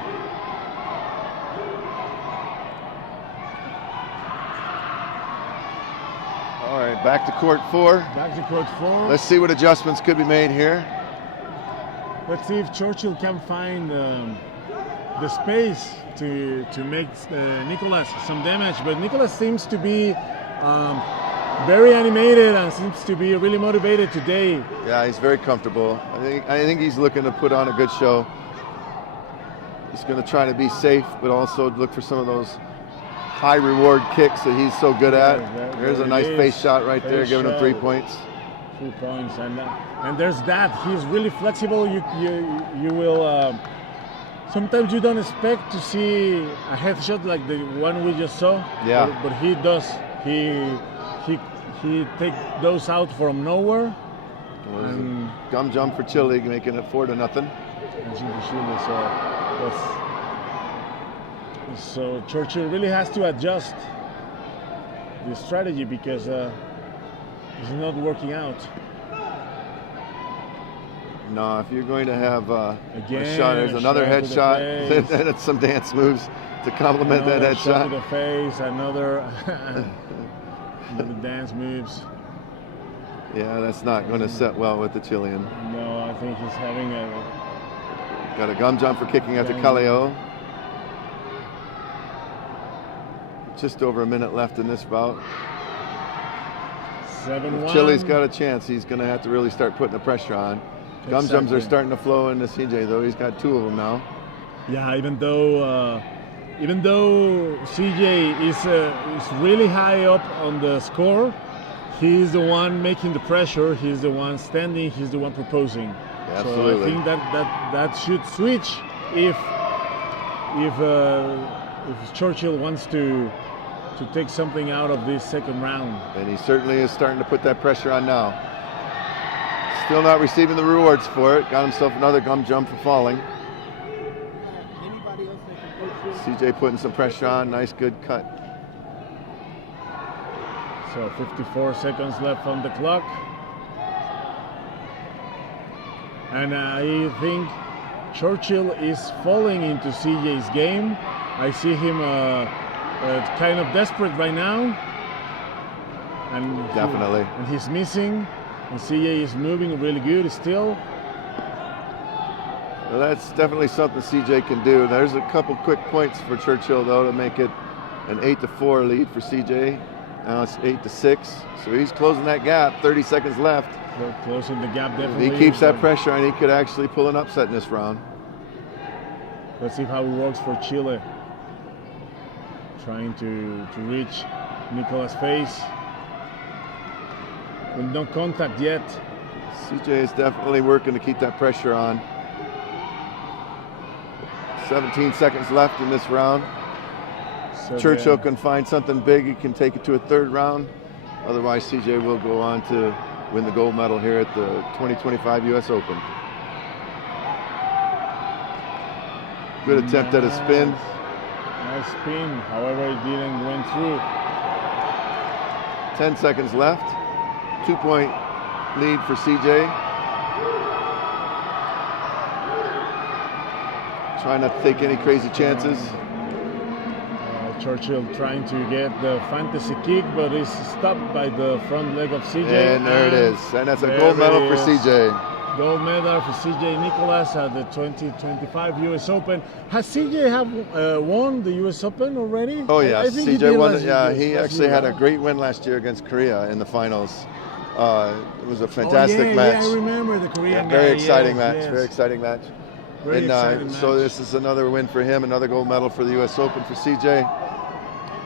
All right, back to court four. Back to court four. Let's see what adjustments could be made here. Let's see if Churchill can find the space to make Nickolas some damage, but Nickolas seems to be very animated and seems to be really motivated today. Yeah, he's very comfortable. I think he's looking to put on a good show. He's going to try to be safe, but also look for some of those high reward kicks that he's so good at. There's a nice face shot right there, giving him 3 points. 3 points, and there's that. He's really flexible. You will. Sometimes you don't expect to see a headshot like the one we just saw. Yeah. But he does. He take those out from nowhere. And gum jump for Chile, making it 4-0. So Churchill really has to adjust the strategy because it's not working out. No, if you're going to have a Again, shot, there's another headshot. And some dance moves to complement that headshot. To the face, another dance moves. Yeah, that's not going to set well with the Chilean. No, I think he's having Got a gum jump for kicking out to Kaleo. Just over a minute left in this bout. 7-1. If Chile's got a chance, he's going to have to really start putting the pressure on. Gum jumps are starting to flow into CJ, though. He's got 2 of them now. Yeah, even though CJ is really high up on the score, he's the one making the pressure. He's the one standing. He's the one proposing. Yeah, absolutely. So I think that should switch if Churchill wants to take something out of this second round. And he certainly is starting to put that pressure on now. Still not receiving the rewards for it. Got himself another gum jump for falling. CJ putting some pressure on. Nice, good cut. So 54 seconds left on the clock. And I think Churchill is falling into CJ's game. I see him kind of desperate right now. And definitely. And he's missing. And CJ is moving really good still. Well, that's definitely something CJ can do. There's a couple quick points for Churchill, though, to make it an 8-4 lead for CJ. Now it's 8-6. So he's closing that gap. 30 seconds left. Closing the gap, definitely. If he keeps that pressure on, he could actually pull an upset in this round. Let's see how it works for Chile. Trying to reach Nickolas' face. With no contact yet. CJ is definitely working to keep that pressure on. 17 seconds left in this round. So Churchill can find something big. He can take it to a 3rd round. Otherwise, CJ will go on to win the gold medal here at the 2025 U.S. Open. Good attempt at a spin. Nice spin. However, it didn't went through. 10 seconds left. 2-point lead for CJ. Trying not to take any crazy chances. Churchill trying to get the fantasy kick, but is stopped by the front leg of CJ. And there it is. And that's a gold medal for CJ. Gold medal for CJ Nickolas at the 2025 U.S. Open. Has CJ won the U.S. Open already? Oh, yeah. CJ won it. Yeah, he actually had a right? great win last year against Korea in the finals. It was a fantastic match. Yeah, I remember the Korean very guy. exciting Yes, match. yes. Very exciting match. Very exciting So match. this is another win for him, another gold medal for the U.S. Open for CJ.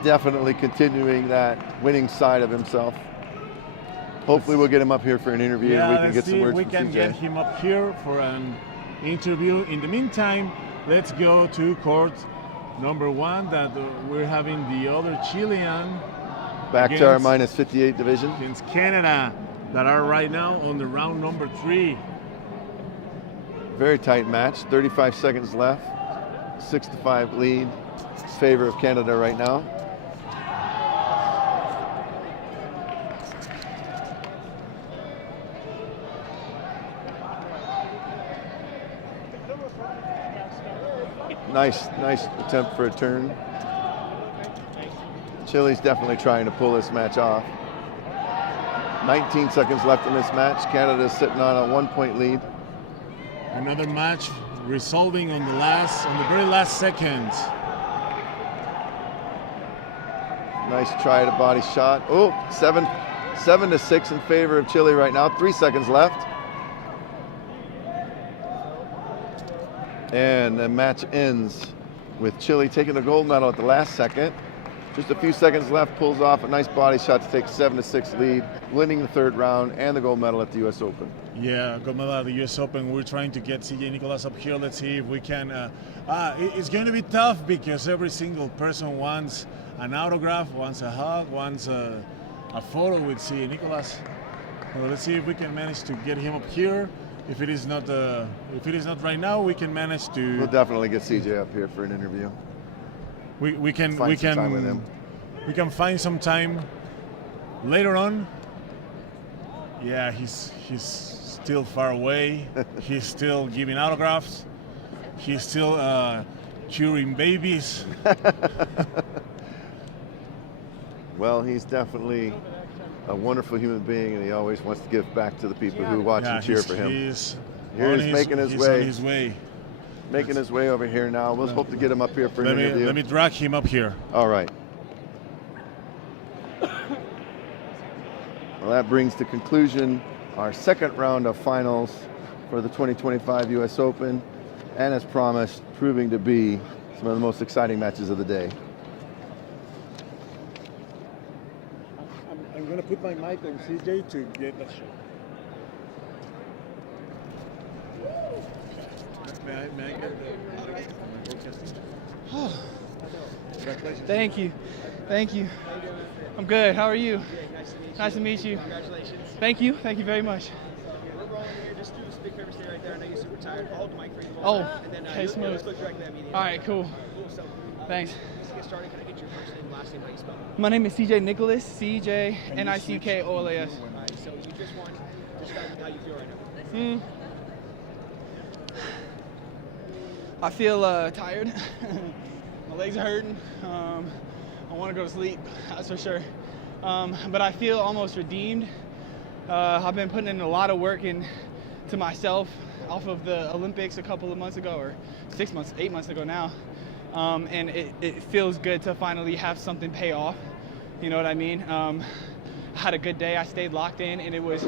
Definitely continuing that winning side of himself. Hopefully we'll get him up here for an interview and we can get some words we from can CJ. get him up here for an interview. In the meantime, let's go to court number 1 that we're having the other Chilean Back to our minus 58 division. Against Canada that are right now on the round number 3. Very tight match, 35 seconds left. 6-5 lead in favor of Canada right now. Nice attempt for a turn. Chile's definitely trying to pull this match off. 19 seconds left in this match. Canada's sitting on a 1-point lead. Another match resolving on the very last second. Nice try at a body shot. Oh, 7-6 in favor of Chile right now. 3 seconds left. And the match ends with Chile taking the gold medal at the last second. Just a few seconds left, pulls off a nice body shot to take 7-6 lead, winning the third round and the gold medal at the U.S. Open. Yeah, gold medal at the U.S. Open. We're trying to get CJ Nickolas up here. Let's see if we can. It's going to be tough because every single person wants an autograph, wants a hug, wants a photo with CJ Nickolas. Well, let's see if we can manage to get him up here. If it is not right now, we can manage to. We'll definitely get CJ up here for an interview. We can find some time later on. Yeah, he's still far away. He's still giving autographs. He's still curing babies. Well, he's definitely a wonderful human being, and he always wants to give back to the people who watch and cheer for him. He's making his way. Making his way over here now. We'll hope to get him up here for an interview. Let me drag him up here. All right. Well, that brings to conclusion our second round of finals for the 2025 U.S. Open, and as promised, proving to be some of the most exciting matches of the day. I'm going to put my mic on CJ to get that shot. May I get the broadcasting? Congratulations. Thank you. I'm good. How are you? Nice to meet you. Congratulations. Thank you very much. We're rolling here. Just do a big favor, stay right there. I know you're super tired. I'll hold the mic for you. Oh, and then okay, you'll smooth. just look directly at me. All right, cool. So, Thanks. Just to get started, can I get your first name, last name, how you spell it? My name is CJ Nickolas, CJ Nickolas. All right, so you just won. Describe how you feel right now. I feel tired. My legs are hurting. I want to go to sleep, that's for sure. But I feel almost redeemed. I've been putting in a lot of work into myself off of the Olympics a couple of months ago, or 8 months ago now. And it feels good to finally have something pay off. You know what I mean? I had a good day. I stayed locked in, and it was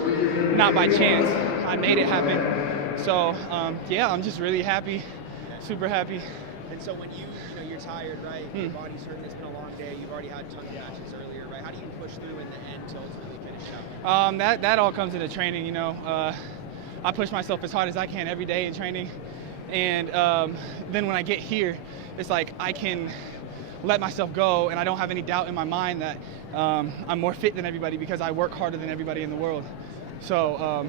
not by chance. I made it happen. So yeah, I'm just really happy, super happy. And so when you're tired, right? Your body's hurting. It's been a long day. You've already had tons of matches earlier, right? How do you push through in the end to ultimately finish up? That all comes into training. You know, I push myself as hard as I can every day in training, and then when I get here, it's like I can let myself go, and I don't have any doubt in my mind that I'm more fit than everybody because I work harder than everybody in the world. So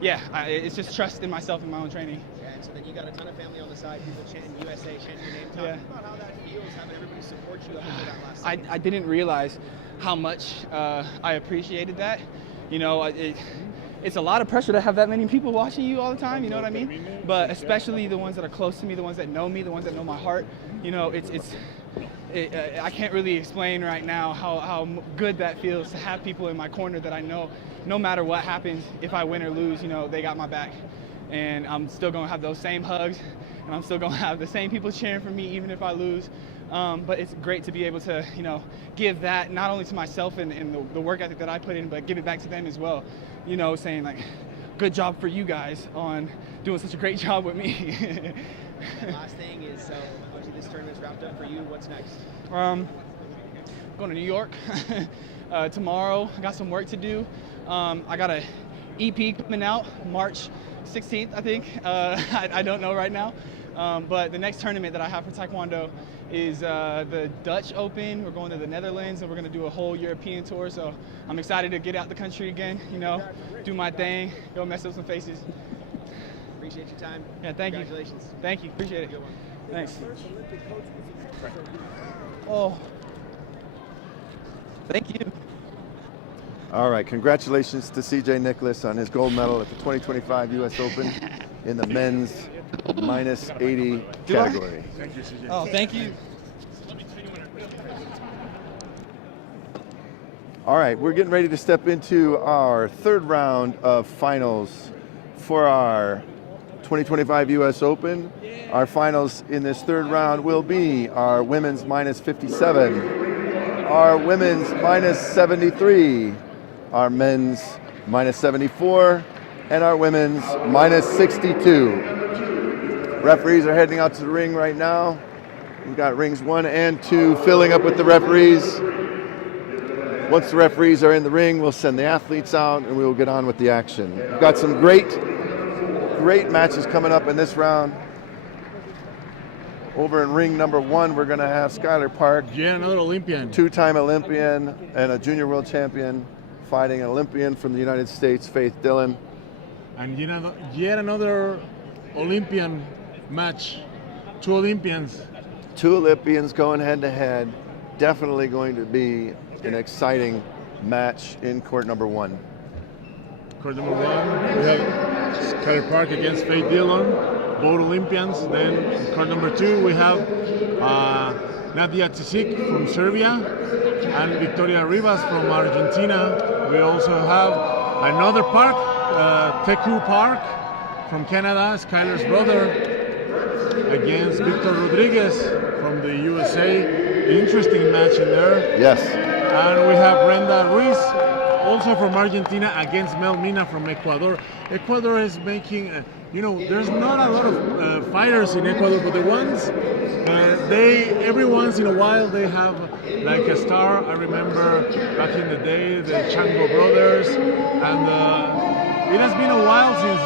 yeah, it's just trust in myself and my own training. Yeah, and so then you got a ton of family on the side, people chanting USA, chanting your name. Talk about how that feels, having everybody support you up until that last second. I didn't realize how much I appreciated that. You know, it's a lot of pressure to have that many people watching you all the time, you know what I mean? But especially the ones that are close to me, the ones that know me, the ones that know my heart, you know, I can't really explain right now how good that feels to have people in my corner that I know no matter what happens, if I win or lose, you know, they got my back. And I'm still gonna have those same hugs, and I'm still gonna have the same people cheering for me even if I lose. But it's great to be able to, you know, give that not only to myself and the work ethic that I put in, but give it back to them as well. You know, saying like, good job for you guys on doing such a great job with me. And last thing is, so obviously this tournament's wrapped up for you. What's next? Going to New York tomorrow. I got some work to do. I got an EP coming out March 16th, I think. I don't know right now. But the next tournament that I have for Taekwondo is the Dutch Open. We're going to the Netherlands, and we're going to do a whole European tour. So I'm excited to get out the country again, you know, do my thing, go mess up some faces. Appreciate your time. Yeah, thank you. Congratulations. Thank you. Appreciate it. Good one. Thanks. Oh. Thank you. All right, congratulations to CJ Nickolas on his gold medal at the 2025 U.S. Open in the men's -80 category. Thank you, CJ. Oh, thank you. All right, we're getting ready to step into our third round of finals for our 2025 U.S. Open. Our finals in this third round will be our women's minus 57, our women's minus 73, our men's minus 74, and our women's minus 62. Referees are heading out to the ring right now. We've got rings 1 and 2 filling up with the referees. Once the referees are in the ring, we'll send the athletes out and we will get on with the action. We've got some great matches coming up in this round. Over in ring number 1, we're gonna have Skylar Park. Yeah, another Olympian. 2-time Olympian and a junior world champion, fighting an Olympian from the United States, Faith Dillon. And yet another Olympian match. 2 Olympians. 2 Olympians going head to head. Definitely going to be an exciting match in court number 1. Court number 1, we have Skylar Park against Faith Dillon, both Olympians. Then in court number 2, we have Nadia Tsisik from Serbia and Victoria Rivas from Argentina. We also have another Park, Teku Park from Canada, Skylar's brother, against Victor Rodriguez from the USA. Interesting match in there. Yes. And we have Brenda Ruiz, also from Argentina, against Mel Mina from Ecuador. Ecuador is making, there's not a lot of fighters in Ecuador, but the ones, every once in a while they have like a star. I remember back in the day, the Chango brothers, and it has been a while since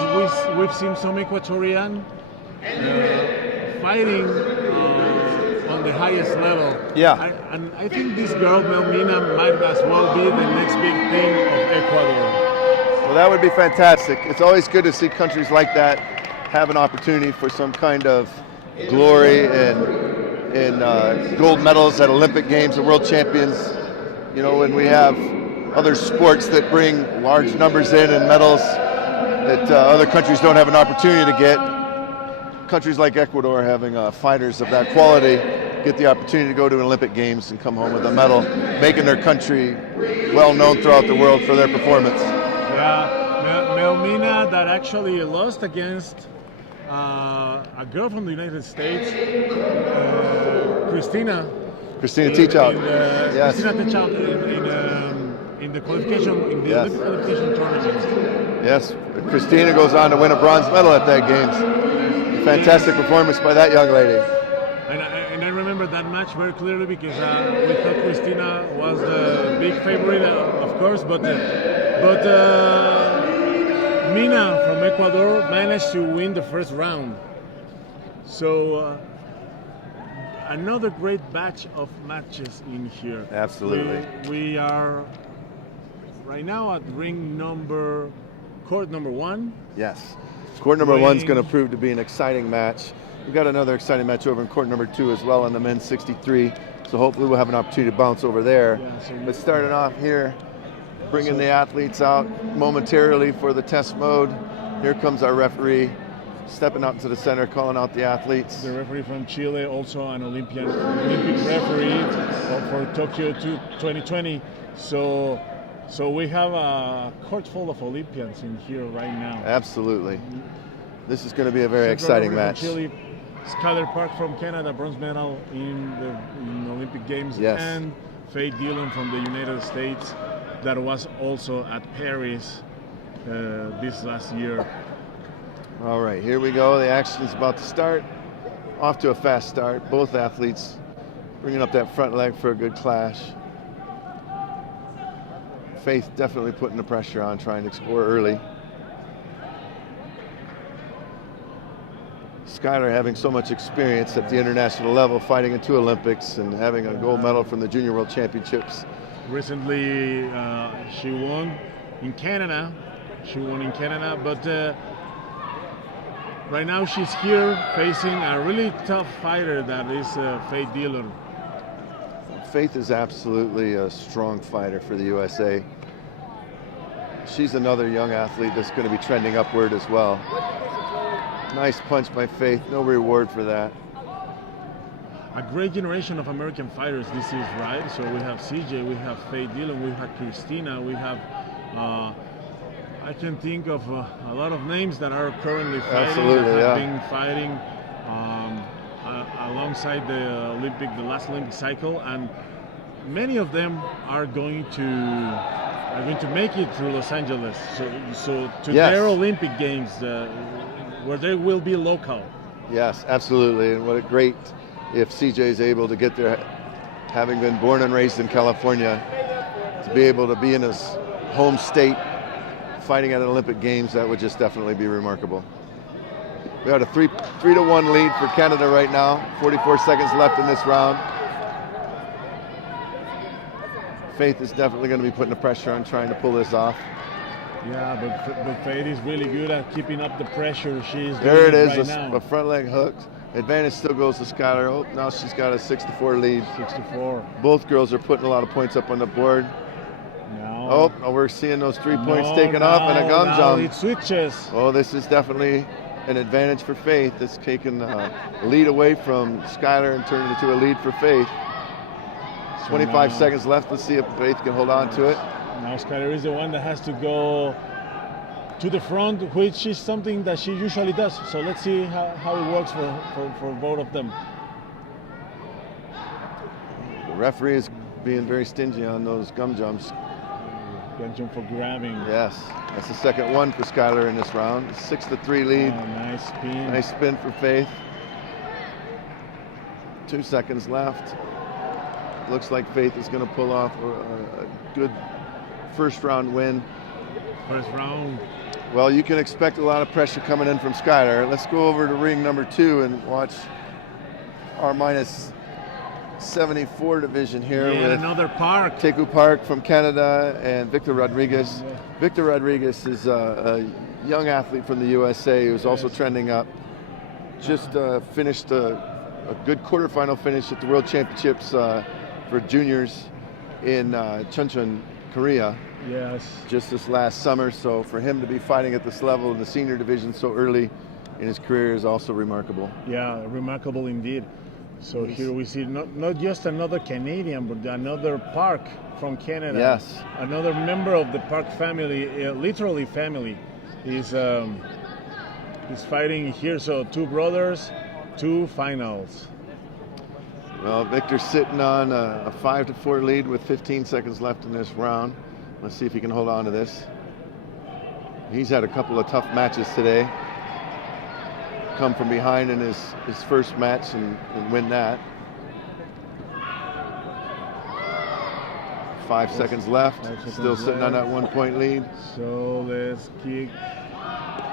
we've seen some Ecuadorian fighting on the highest level. Yeah. And I think this girl, Melmina, might as well be the next big thing of Ecuador. Well, that would be fantastic. It's always good to see countries like that have an opportunity for some kind of glory and gold medals at Olympic Games and World Champions. When we have other sports that bring large numbers in and medals that other countries don't have an opportunity to get. Countries like Ecuador having fighters of that quality get the opportunity to go to an Olympic Games and come home with a medal, making their country well known throughout the world for their performance. Yeah, Melmina that actually lost against a girl from the United States, Christina Teachout. Yes. Christina Teachout in the qualification, in the Yes. Olympic qualification tournament. Yes, Christina goes on to win a bronze medal at that Games. Fantastic performance by that young lady. And I remember that match very clearly because we thought Christina was the big favorite, of course, but Mina from Ecuador managed to win the first round. So another great batch of matches in here. Absolutely. We are right now at court number 1. Yes. Court number 1 is going to prove to be an exciting match. We've got another exciting match over in court number 2 as well on the men's 63. So hopefully we'll have an opportunity to bounce over there. Yeah, But starting off here, bringing the athletes out momentarily for the test mode. Here comes our referee, stepping out into the center, calling out the athletes. The referee from Chile, also an Olympic referee for Tokyo 2020. So we have a court full of Olympians in here right now. Absolutely. This is going to be a very exciting match. Chile, Skylar Park from Canada, bronze medal in the Olympic Games, Yes. and Faith Dillon from the United States, that was also at Paris this last year. All right, here we go. The action is about to start. Off to a fast start. Both athletes bringing up that front leg for a good clash. Faith definitely putting the pressure on, trying to score early. Skylar having so much experience at the international level, fighting in 2 Olympics and having a gold medal from the Junior World Championships. Recently, she won in Canada. But right now she's here facing a really tough fighter that is Faith Dillon. Faith is absolutely a strong fighter for the USA. She's another young athlete that's going to be trending upward as well. Nice punch by Faith, no reward for that. A great generation of American fighters this is, right? So we have CJ, we have Faith Dillon, we have Christina, we have I can think of a lot of names that are currently fighting. Absolutely, that have yeah. been fighting alongside the last Olympic cycle, and many of them are going to make it through Los Angeles. So to Yes. their Olympic Games, where they will be local. Yes, absolutely. And what a great if CJ is able to get there, having been born and raised in California, to be able to be in his home state fighting at an Olympic Games, that would just definitely be remarkable. We got a 3-1 lead for Canada right now. 44 seconds left in this round. Faith is definitely going to be putting the pressure on trying to pull this off. Yeah, but Faith is really good at keeping up the pressure. She's There it doing is, right now. a front leg hook. Advantage still goes to Skylar. Oh, now she's got a 6-4 lead. 6-4. Both girls are putting a lot of points up on the board. Now, Oh, we're seeing those 3 points taken off and a gum now jump. it switches. Oh, this is definitely an advantage for Faith. It's taken a lead away from Skylar and turned it into a lead for Faith. 25 seconds left. Let's see if Faith can hold on to it. Now Skylar is the one that has to go to the front, which is something that she usually does. So let's see how it works for both of them. The referee is being very stingy on those gum jumps. Gum jump for grabbing. Yes, that's the second one for Skylar in this round. 6-3 lead. Oh, nice spin. Nice spin for Faith. 2 seconds left. Looks like Faith is going to pull off a good first round win. First round. Well, you can expect a lot of pressure coming in from Skylar. Let's go over to ring number 2 and watch our minus 74 division here Yeah, with another park. Teku Park from Canada and Victor Rodriguez. Yeah. Victor Rodriguez is a young athlete from the USA who's also trending up. Just finished a good quarterfinal finish at the World Championships for juniors in Chuncheon, Korea. Yes. Just this last summer. So for him to be fighting at this level in the senior division so early in his career is also remarkable. Yeah, remarkable indeed. So here we see not just another Canadian, but another Park from Canada. Yes. Another member of the Park family, literally family, is fighting here. So 2 brothers, 2 finals. Well, Victor's sitting on a 5-4 lead with 15 seconds left in this round. Let's see if he can hold on to this. He's had a couple of tough matches today. Come from behind in his first match and win that. 5 seconds left. Still sitting on that 1 point lead. So let's kick.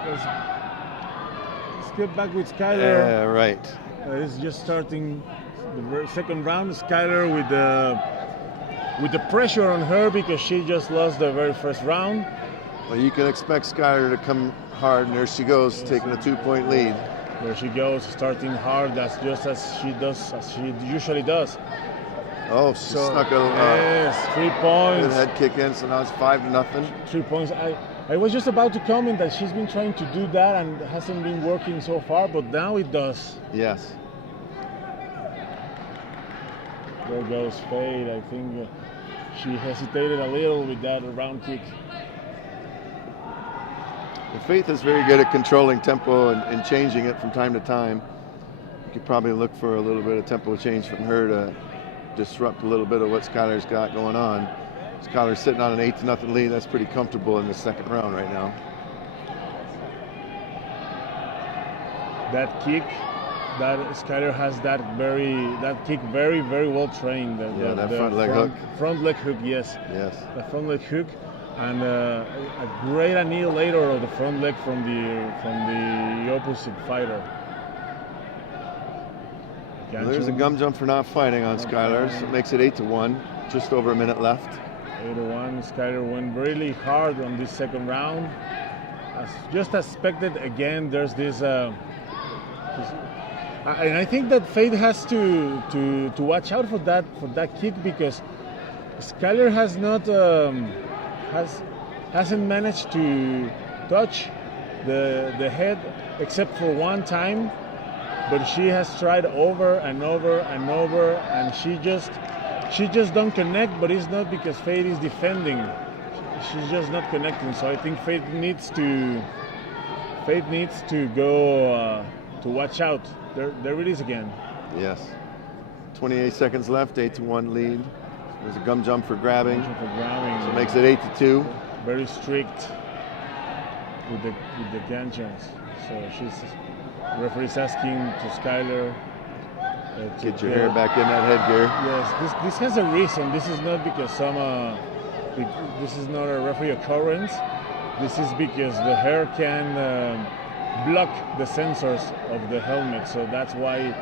Let's get back with Skylar. Yeah, right. It's just starting the second round. Skylar with the pressure on her because she just lost the very first round. Well, you can expect Skylar to come hard, and there she goes, taking a 2 point lead. There she goes, starting hard. That's just as she usually does. Oh, she snuck a yes, 3 points. good head kick in, so now it's 5-0. 3 points. I was just about to comment that she's been trying to do that and hasn't been working so far, but now it does. Yes. There goes Faith. I think she hesitated a little with that round kick. Faith is very good at controlling tempo and changing it from time to time. You could probably look for a little bit of tempo change from her to disrupt a little bit of what Skylar's got going on. Skylar's sitting on an 8-0 lead. That's pretty comfortable in the second round right now. That kick, that Skylar has that kick very, very well trained. That front leg hook. Front leg hook, yes. Yes. The front leg hook, and a great annihilator of the front leg from the opposite fighter. Well, there's a gum jump for not fighting on Skylar. So it makes it 8-1. Just over a minute left. 8-1. Skylar went really hard on this second round. Just as expected, again, there's this. And I think that Faith has to watch out for that kick because Skylar has not hasn't managed to touch the head except for one time, but she has tried over and over and over, and she just don't connect. But it's not because Faith is defending. she's just not connecting. So I think Faith needs to go to watch out. There it is again. Yes. 28 seconds left, 8-1 lead. There's a gum jump for grabbing. So it makes it 8-2. Very strict with the gun jumps. So referee's asking to Skylar. Get your hair back in that headgear. Yes, this has a reason. This is not because this is not a referee occurrence. This is because the hair can block the sensors of the helmet. So that's why.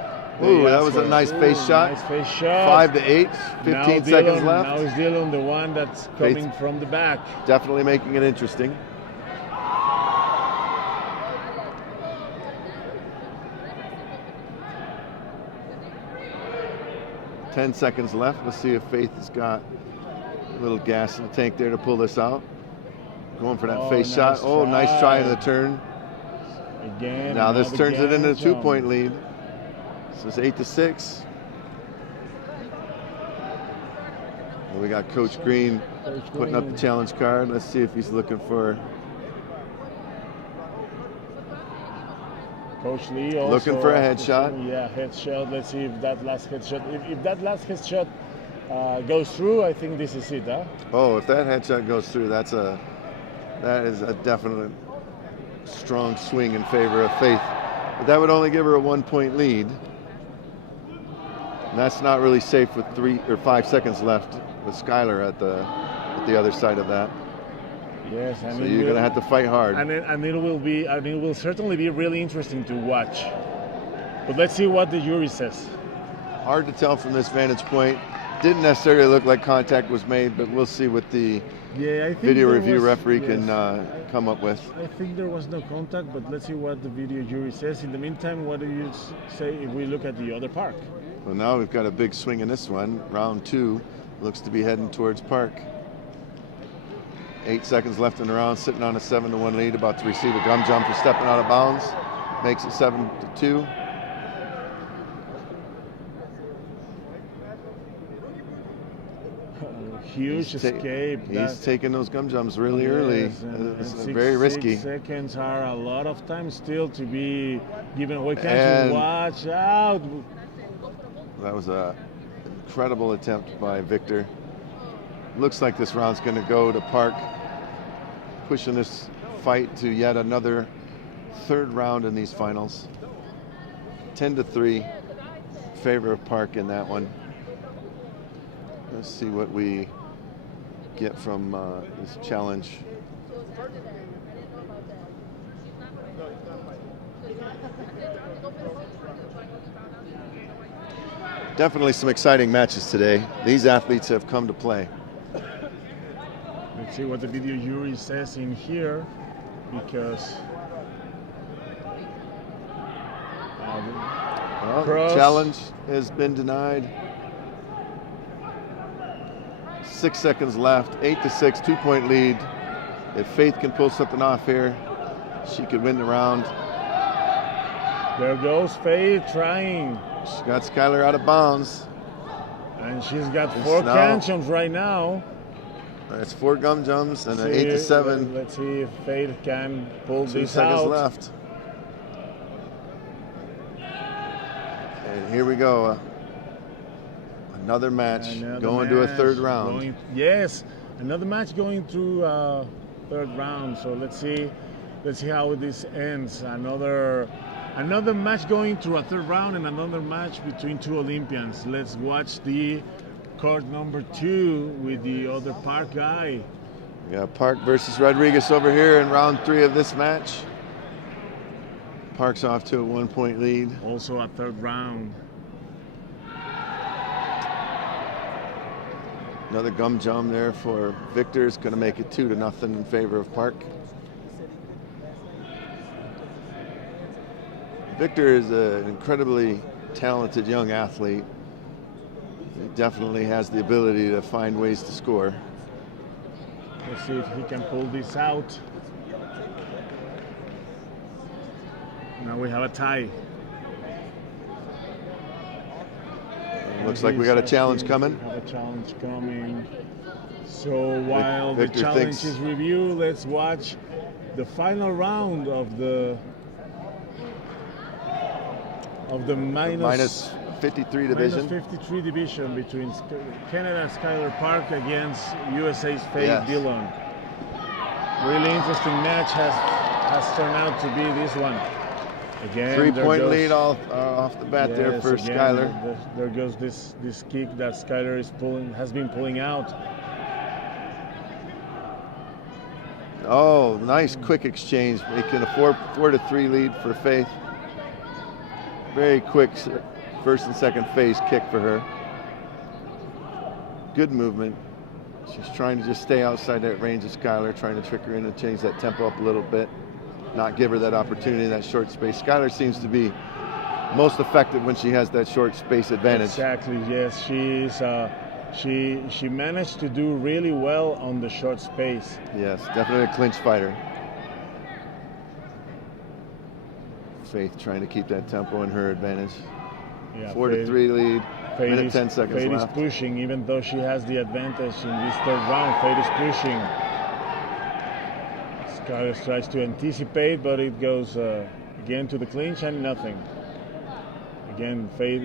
Ooh, that was a nice face shot. Nice face shot. 5-8, 15 seconds left. Now it's Dillon, the one that's coming from the back. Definitely making it interesting. Ten seconds left. Let's see if Faith has got a little gas in the tank there to pull this out. Going for that face shot. Oh, nice try in the turn. Again. Now this turns it into a 2-point lead. So it's 8-6. And we got Coach Green putting up the challenge card. Let's see if he's looking for. Coach Lee also looking for a headshot. Yeah, headshot. Let's see if that last headshot. If that last headshot goes through, I think this is it, huh? Oh, if that headshot goes through, that is a definite strong swing in favor of Faith. But that would only give her a 1-point lead. And that's not really safe with 3 or 5 seconds left with Skylar at the other side of that. Yes, so you're going to have to fight hard. And it will certainly be really interesting to watch. But let's see what the jury says. Hard to tell from this vantage point. Didn't necessarily look like contact was made, but we'll see what the video review referee can come up with. I think there was no contact, but let's see what the video jury says. In the meantime, what do you say if we look at the other park? Well, now we've got a big swing in this one. Round 2 looks to be heading towards Park. 8 seconds left in the round, sitting on a 7-1 lead, about to receive a gum jump for stepping out of bounds. Makes it 7-2. Huge escape. He's taking those gum jumps really early. It's very risky. 6 seconds are a lot of time still to be given away. Can't you watch out? That was an incredible attempt by Victor. Looks like this round's going to go to Park, pushing this fight to yet another 3rd round in these finals. 10-3, favor of Park in that one. Let's see what we get from this challenge. Definitely some exciting matches today. These athletes have come to play. Let's see what the video jury says in here, because challenge has been denied. 6 seconds left, 8-6, 2-point lead. If Faith can pull something off here, she could win the round. There goes Faith trying. She's got Skylar out of bounds. And she's got 4 cantions right now. It's 4 gum jumps and an 8-7. Let's see if Faith can pull this 2 seconds out. left. And here we go. Another match going to a 3rd round. Yes, another match going through 3rd round. So let's see how this ends. Another match going through a 3rd round and another match between 2 Olympians. Let's watch the court number 2 with the other Park guy. We got Park versus Rodriguez over here in round 3 of this match. Park's off to a 1-point lead. Also a 3rd round. Another gum jump there for Victor. It's going to make it 2-0 in favor of Park. Victor is an incredibly talented young athlete. He definitely has the ability to find ways to score. Let's see if he can pull this out. Now we have a tie. Looks like we got a challenge coming. We have a challenge coming. So while Victor the challenge thinks- is reviewed, let's watch the final round of the minus 53 division. Minus 53 division between Canada Skylar Park against USA's Faith Yes. Dillon. Really interesting match has turned out to be this one. Again, 3-point lead off the bat there for again, Skylar. There goes this kick that Skylar has been pulling out. Oh, nice quick exchange, making a 4-3 lead for Faith. Very quick first and second phase kick for her. Good movement. She's trying to just stay outside that range of Skylar, trying to trick her in and change that tempo up a little bit, not give her that opportunity in that short space. Skylar seems to be most effective when she has that short space advantage. Exactly, yes. She managed to do really well on the short space. Yes, definitely a clinch fighter. Faith trying to keep that tempo in her advantage. Yeah, 4-3 lead. Faith Minute is, 10 seconds Faith left. is pushing, even though she has the advantage in this third round. Faith is pushing. Skylar tries to anticipate, but it goes again to the clinch and nothing. Again, Faith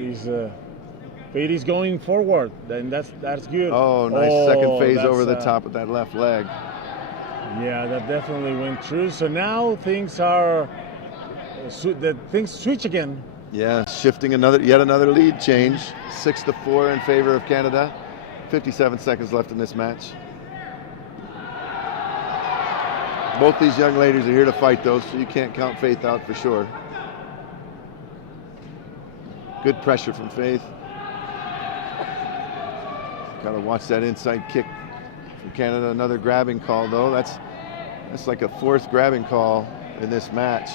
is going forward, and that's good. Oh, nice second phase that's, over the top of that left leg. Yeah, that definitely went through. So now things are things switch again. Yeah, shifting yet another lead change. 6-4 in favor of Canada. 57 seconds left in this match. Both these young ladies are here to fight though, so you can't count Faith out for sure. Good pressure from Faith. Gotta watch that inside kick from Canada. Another grabbing call though. That's like a fourth grabbing call in this match.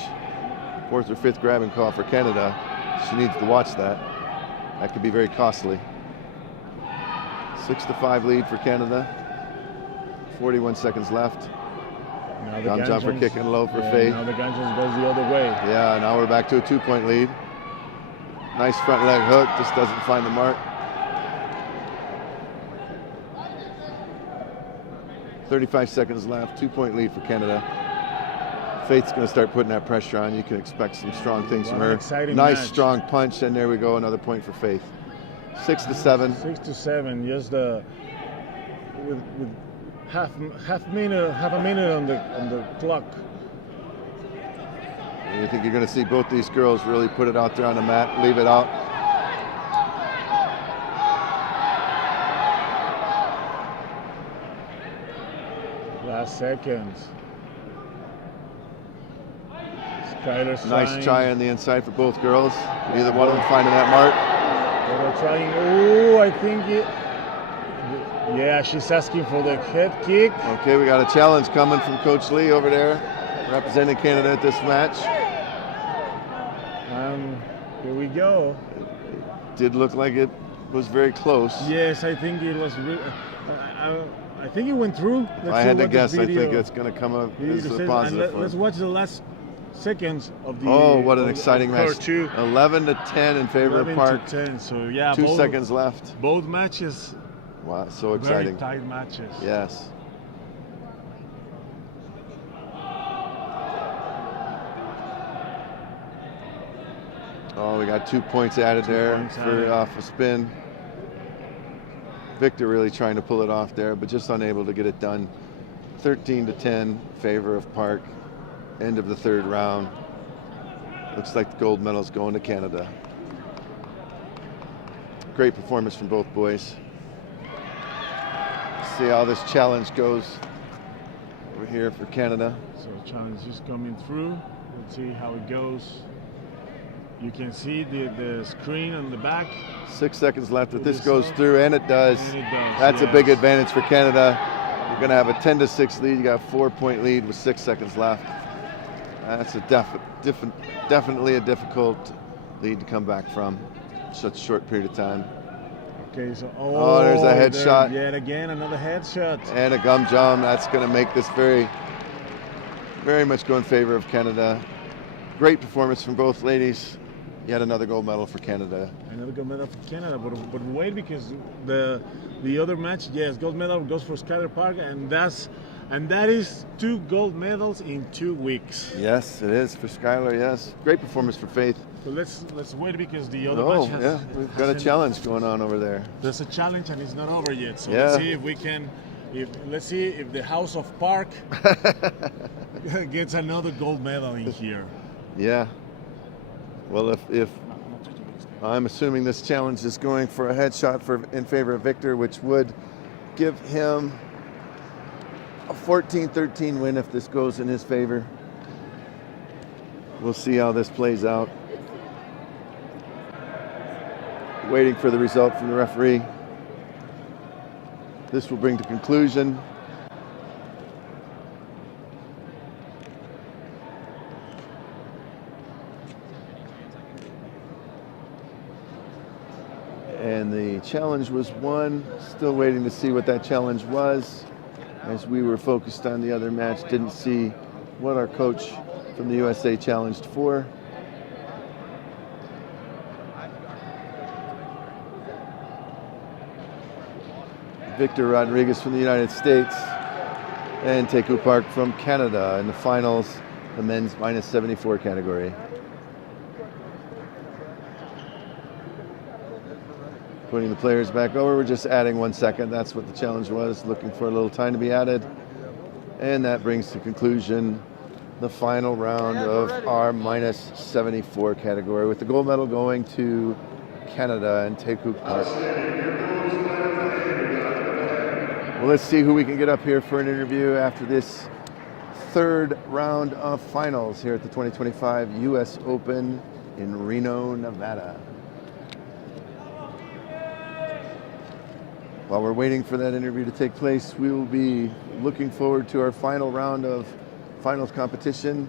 Fourth or fifth grabbing call for Canada. She needs to watch that. That could be very costly. 6-5 lead for Canada. 41 seconds left. Now the Gun jumper Ganjons- kicking low for yeah, Faith. Now the Ganjons goes the other way. Yeah, now we're back to a 2-point lead. Nice front leg hook, just doesn't find the mark. 35 seconds left, 2-point lead for Canada. Faith's going to start putting that pressure on. You can expect some strong things from What an her. exciting Nice match. strong punch, and there we go, another point for Faith. 6-7. 6-7, just with half a minute on the clock. You think you're going to see both these girls really put it out there on the mat, leave it out. Last seconds. Skylar's Nice trying. try on the inside for both girls. Neither one of them finding that mark. They're trying. Oh, I think it. Yeah, she's asking for the head kick. Okay, we got a challenge coming from Coach Lee over there, representing Canada at this match. Here we go. Did look like it was very close. Yes, I think it was. I think it went through. If I had to guess, I think it's going to come up as a positive. for Let's him. watch the last seconds of the. Oh, what an of exciting her match. two. 11-10 in favor of 11 Park. to 10. So yeah, 2 seconds left. Both matches. Wow, so exciting. Very tight matches. Yes. Oh, we got 2 points added there points for added. off a spin. Victor really trying to pull it off there, but just unable to get it done. 13-10 favor of Park. End of the third round. Looks like the gold medal's going to Canada. Great performance from both boys. See how this challenge goes over here for Canada. So challenge is coming through. Let's see how it goes. You can see the screen on the back. 6 seconds left. If It this is goes so. through, and it does, And it does, that's a big yes. advantage for Canada. You're going to have a 10-6 lead. You got a 4-point lead with 6 seconds left. That's a definitely a difficult lead to come back from such a short period of time. Okay, so there's a headshot. Yet again, another headshot. And a gum jam. That's going to make this very, very much go in favor of Canada. Great performance from both ladies. Yet another gold medal for Canada. Another gold medal for Canada, but wait, because the other match, yes, gold medal goes for Skylar Park, and that is 2 gold medals in 2 weeks. Yes, it is for Skylar. Yes, great performance for Faith. So let's wait, because the other match has, yeah, we've got a challenge going on over there. There's a challenge and it's not over yet. So Yeah. let's see if we can. Let's see if the House of Park gets another gold medal in here. Yeah. Well, if I'm assuming this challenge is going for a headshot in favor of Victor, which would give him a 14-13 win if this goes in his favor. We'll see how this plays out. Waiting for the result from the referee. This will bring to conclusion. And the challenge was won. Still waiting to see what that challenge was. As we were focused on the other match, didn't see what our coach from the USA challenged for. Victor Rodriguez from the United States and Teku Park from Canada in the finals, the men's -74 category. Putting the players back over, we're just adding 1 second. That's what the challenge was, looking for a little time to be added. And that brings to conclusion the final round of our -74 category, with the gold medal going to Canada and Teku Park. Well, let's see who we can get up here for an interview after this 3rd round of finals here at the 2025 US Open in Reno, Nevada. While we're waiting for that interview to take place, we will be looking forward to our final round of finals competition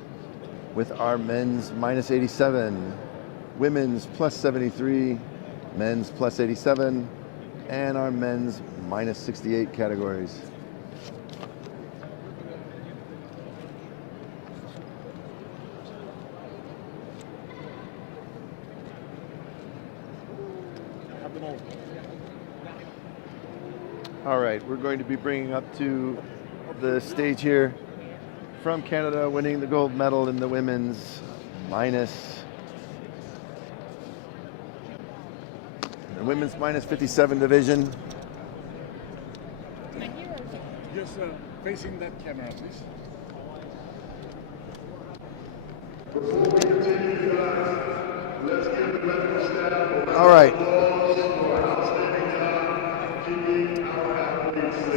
with our men's -87, women's +73, men's +87, and our men's -68 categories. All right, we're going to be bringing up to the stage here from Canada, winning the gold medal in the women's -57 division. Just facing that camera, please. All right.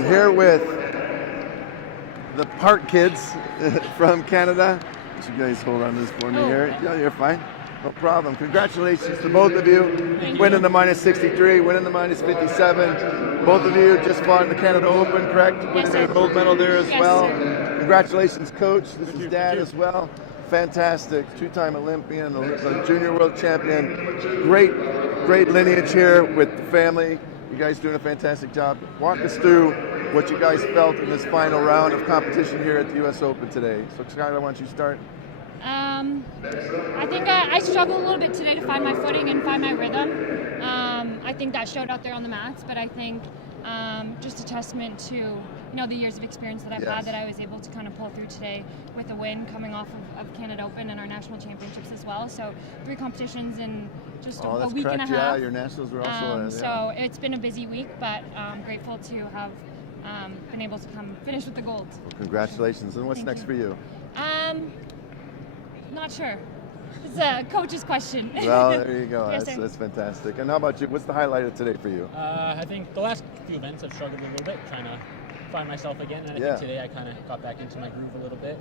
Here with the Park kids from Canada. Would you guys hold on to this for me here? Yeah, you're fine. No problem. Congratulations to both of you. Winning the -63, winning the -57. Both of you just fought in the Canada Open, correct? Winning the gold medal there as well. Congratulations, Coach. This is Dad as well. Fantastic. 2-time Olympian, a junior world champion. Great lineage here with the family. You guys doing a fantastic job. Walk us through what you guys felt in this final round of competition here at the US Open today. So Skylar, why don't you start? I think I struggled a little bit today to find my footing and find my rhythm. I think that showed out there on the mats, but I think just a testament to the years of experience that I've had, that I was able to kind of pull through today with a win coming off of Canada Open and our national championships as well. So 3 competitions in just a week and a half. Yeah, your nationals were also. So it's been a busy week, but I'm grateful to have been able to come finish with the gold. Well, congratulations. And what's next for you? Not sure. It's a coach's question. Well, there you go. Yes, That's fantastic. And how about you? What's the highlight of today for you? I think the last few events I've struggled a little bit, trying to find myself again. And I think today I kind of got back into my groove a little bit,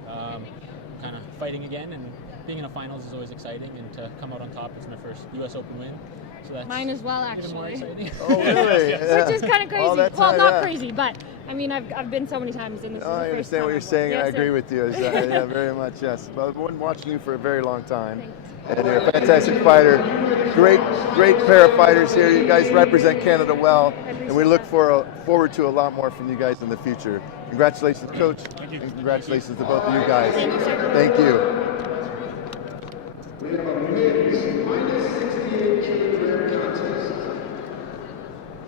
kind of fighting again. And being in a finals is always exciting. And to come out on top, it's my first US Open win. So that's mine as well, even more actually. exciting. Oh, really? Which is kind of crazy. All that Well, time, not crazy, but I mean, I've been so many times in this. Oh, I understand what you're saying, and I agree with you. Yes, Yeah, very much, yes. But I've been watching you for a very long time. And you're a fantastic fighter. Great pair of fighters here. You guys represent Canada well, and we look forward to a lot more from you guys in the future. Congratulations, Coach, and congratulations to both of you guys. Thank you, sir. Thank you. We have a men's minus 68 kilogram contest.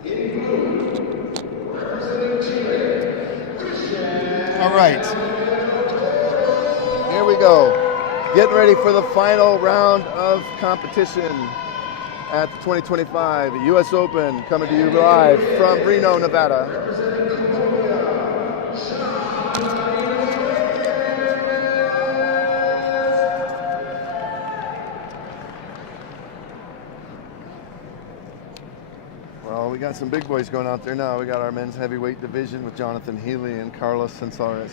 In blue, representing Chile, Christian. All right. Here we go. Getting ready for the final round of competition at the 2025 U.S. Open, coming to you live from Reno, Nevada. Well, we got some big boys going out there now. We got our men's heavyweight division with Jonathan Healy and Carlos Sansores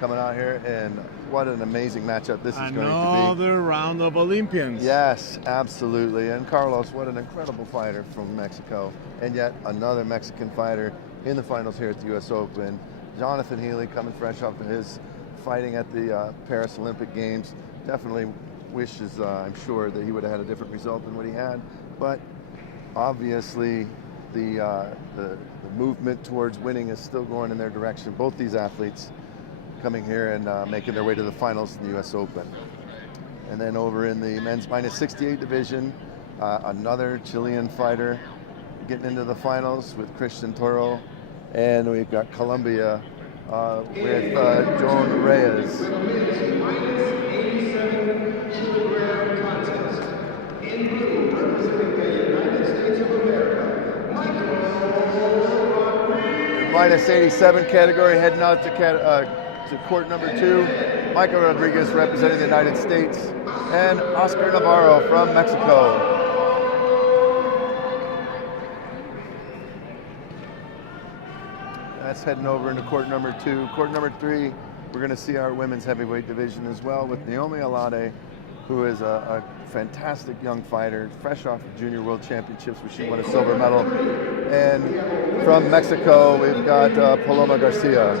coming out here, and what an amazing matchup this is going to be. Another round of Olympians. Yes, absolutely. And Carlos, what an incredible fighter from Mexico, and yet another Mexican fighter in the finals here at the U.S. Open. Jonathan Healy coming fresh off of his fighting at the Paris Olympic Games. Definitely wishes, I'm sure, that he would have had a different result than what he had. But obviously, the movement towards winning is still going in their direction. Both these athletes coming here and making their way to the finals in the U.S. Open. And then over in the men's minus 68 division, another Chilean fighter getting into the finals with Christian Toro. And we've got Colombia with Joan Reyes. Minus 87 kilogram contest. In blue, representing the United States of America, Minus 87 category, heading out to court number 2. Michael Rodriguez representing the United States, and Óscar Navarro from Mexico. That's heading over into court number 2. Court number 3, we're going to see our women's heavyweight division as well with Naomi Alade, who is a fantastic young fighter, fresh off of Junior World Championships where she won a silver medal. And from Mexico, we've got Paloma Garcia.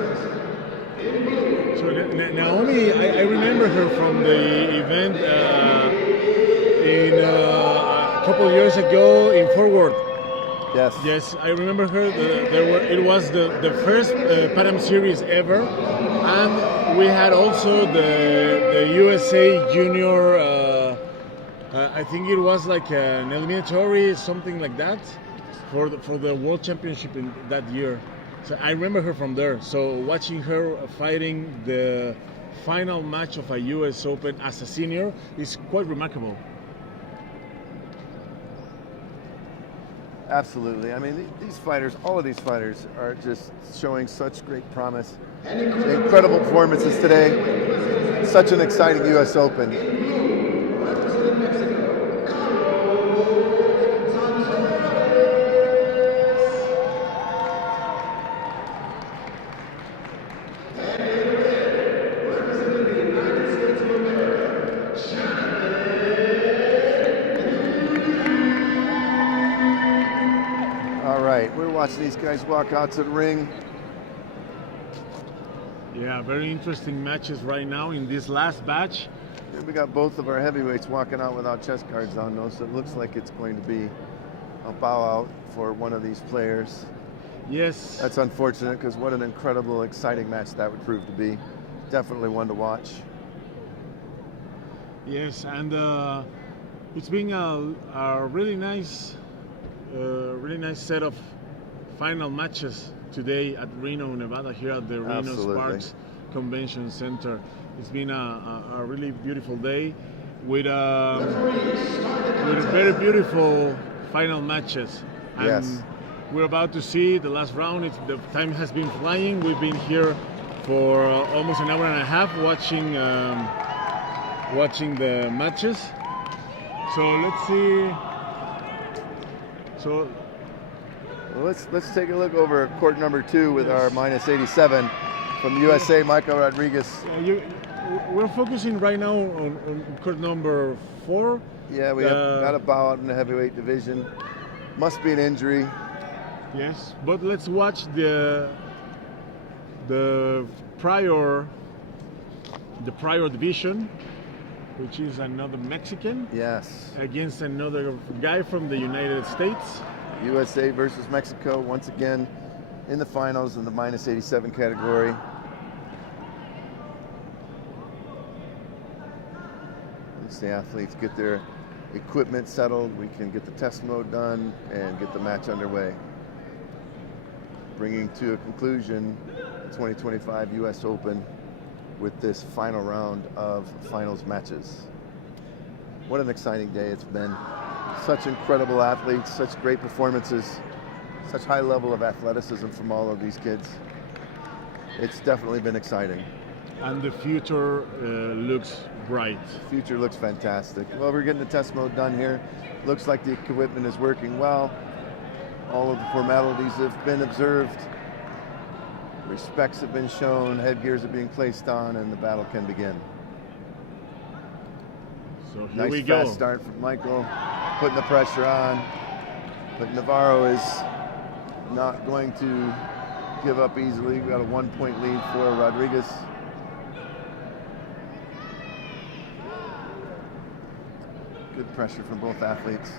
So Naomi, I remember her from the event a couple of years ago in Fort Worth. Yes. Yes, I remember her. It was the first Pan Am Series ever, and we had also the USA Junior. I think it was like an eliminatory, something like that, for the World Championship in that year. So I remember her from there. So watching her fighting the final match of a U.S. Open as a senior is quite remarkable. Absolutely. I mean, these fighters, all of these fighters are just showing such great promise. Incredible performances today. Such an exciting U.S. Open. Watch these guys walk out to the ring. Yeah, very interesting matches right now in this last batch. And we got both of our heavyweights walking out without chest guards on, though, so it looks like it's going to be a bow out for one of these players. Yes. That's unfortunate, because what an incredible, exciting match that would prove to be. Definitely one to watch. Yes, and it's been a really nice set of final matches today at Reno, Nevada, here at the Reno Sparks Convention Center. It's been a really beautiful day with very beautiful final matches. And yes. We're about to see the last round. The time has been flying. We've been here for almost an hour and a half watching the matches. So let's see. So. Well, let's take a look over at court number 2 with our minus 87 from USA, Michael Rodriguez. We're focusing right now on court number 4. Yeah, we have got a bow out in the heavyweight division. Must be an injury. Yes, but let's watch the prior division, which is another Mexican. Yes. Against another guy from the United States. USA versus Mexico, once again in the finals in the minus 87 category. once the athletes get their equipment settled, we can get the test mode done and get the match underway. Bringing to a conclusion the 2025 US Open with this final round of finals matches. What an exciting day it's been. Such incredible athletes, such great performances, such high level of athleticism from all of these kids. It's definitely been exciting. And the future looks bright. The future looks fantastic. Well, we're getting the test mode done here. Looks like the equipment is working well. All of the formalities have been observed. Respects have been shown, headgears are being placed on, and the battle can begin. So here nice we go. Fast start from Michael, putting the pressure on. But Navarro is not going to give up easily. We've got a 1-point lead for Rodriguez. Good pressure from both athletes.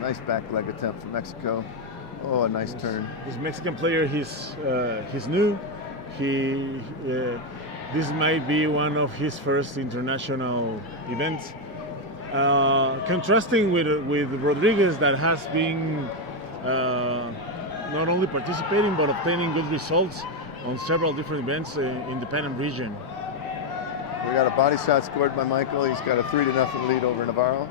Nice back leg attempt from Mexico. Oh, a nice turn. This Mexican player, he's new. This might be one of his first international events. Contrasting with Rodriguez, that has been not only participating but obtaining good results on several different events in the Pan Am region. We got a body shot scored by Michael. He's got a 3-0 lead over Navarro.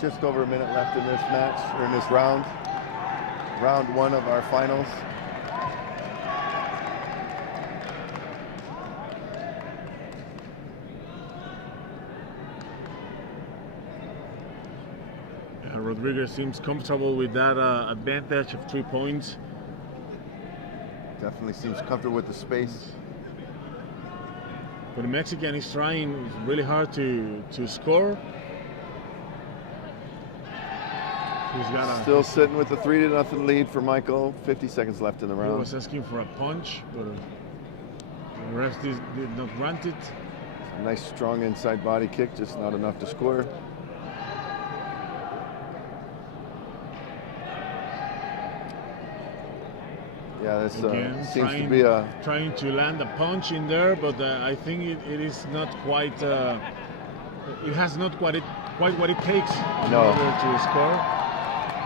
Just over a minute left in this match, or in this round. Round one of our finals. Rodriguez seems comfortable with that advantage of 3 points. Definitely seems comfortable with the space. But the Mexican is trying really hard to score. He's got Still sitting with the 3-0 lead for Michael. 50 seconds left in the round. He was asking for a punch, but the ref did not grant it. Nice strong inside body kick, just not enough to score. Yeah, this seems to be trying to land a punch in there, but I think it is not quite. It has not quite what it takes in order to score.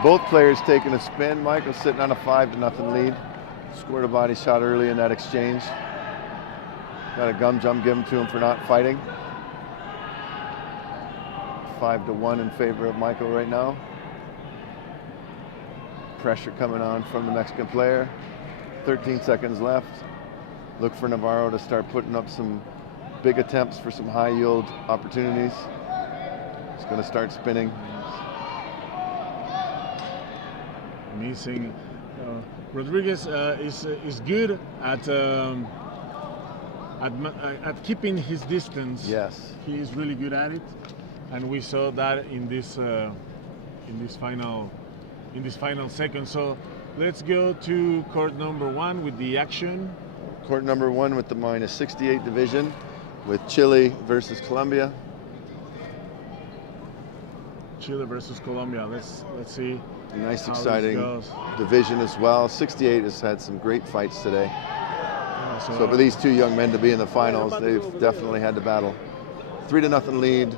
Both players taking a spin. Michael sitting on a 5-0 lead. Scored a body shot early in that exchange. Got a gum jump given to him for not fighting. 5-1 in favor of Michael right now. Pressure coming on from the Mexican player. 13 seconds left. Look for Navarro to start putting up some big attempts for some high yield opportunities. It's going to start spinning. Missing. Rodriguez is good at keeping his distance. Yes, he is really good at it, and we saw that in this final second. So let's go to court number 1 with the action. Court number 1 with the -68 division, with Chile versus Colombia. Chile versus Colombia. Let's see. Nice, exciting division as well. 68 has had some great fights today. So for these two young men to be in the finals, they've definitely had to battle. 3-0 lead.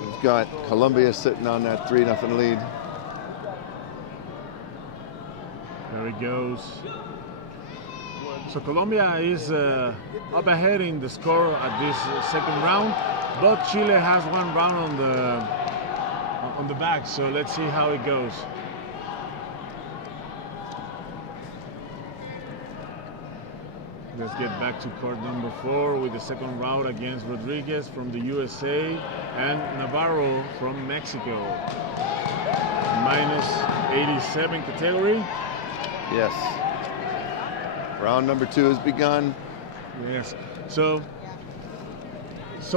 We've got Colombia sitting on that 3-0 lead. There it goes. So Colombia is up ahead in the score at this second round, but Chile has one round on the back. So let's see how it goes. Let's get back to court number 4 with the second round against Rodriguez from the USA and Navarro from Mexico. -87 category. Yes. Round number 2 has begun. Yes. So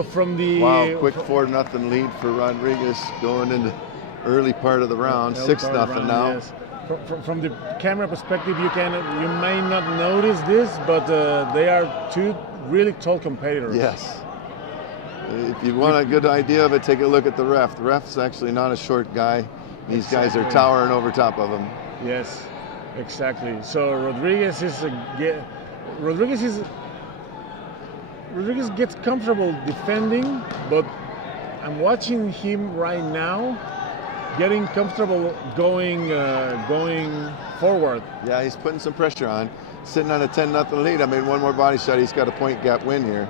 from the quick 4-0 lead for Rodriguez going into early part of the round. 6-0 now. Yes. From the camera perspective, you may not notice this, but they are two really tall competitors. Yes. If you want a good idea of it, take a look at the ref. The ref's actually not a short guy. These guys are towering over top of him. Yes. Exactly. So Rodriguez gets comfortable defending, but I'm watching him right now getting comfortable going forward. Yeah, he's putting some pressure on. Sitting on a 10-0 lead. I mean, one more body shot, he's got a point gap win here.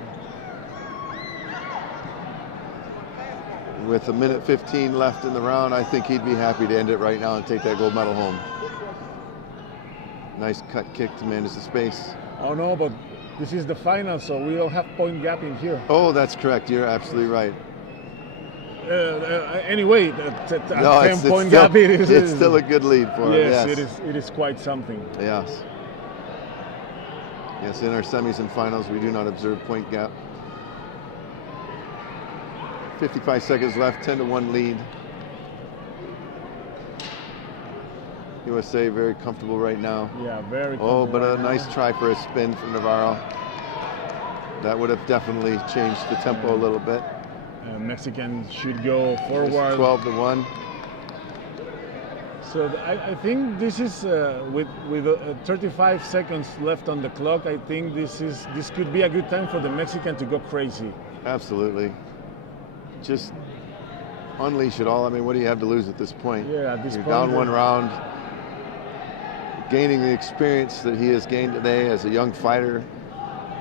With 1:15 left in the round, I think he'd be happy to end it right now and take that gold medal home. Nice cut kick to manage the space. Oh no, but this is the final, so we don't have point gap in here. Oh, that's correct. You're absolutely right. Anyway, No, 10-point gap. It's still a good lead for him. Yes, it is quite something. Yes. Yes, in our semis and finals, we do not observe point gap. 55 seconds left, 10-1 lead. USA very comfortable right now. Yeah, very comfortable. Oh, but right a nice now. try for a spin from Navarro. That would have definitely changed the tempo a little bit. Mexican should go forward. 12-1. So I think this is with 35 seconds left on the clock. I think this could be a good time for the Mexican to go crazy. Absolutely. Just unleash it all. I mean, what do you have to lose at this point? Yeah, at this You're point, down one round. Gaining the experience that he has gained today as a young fighter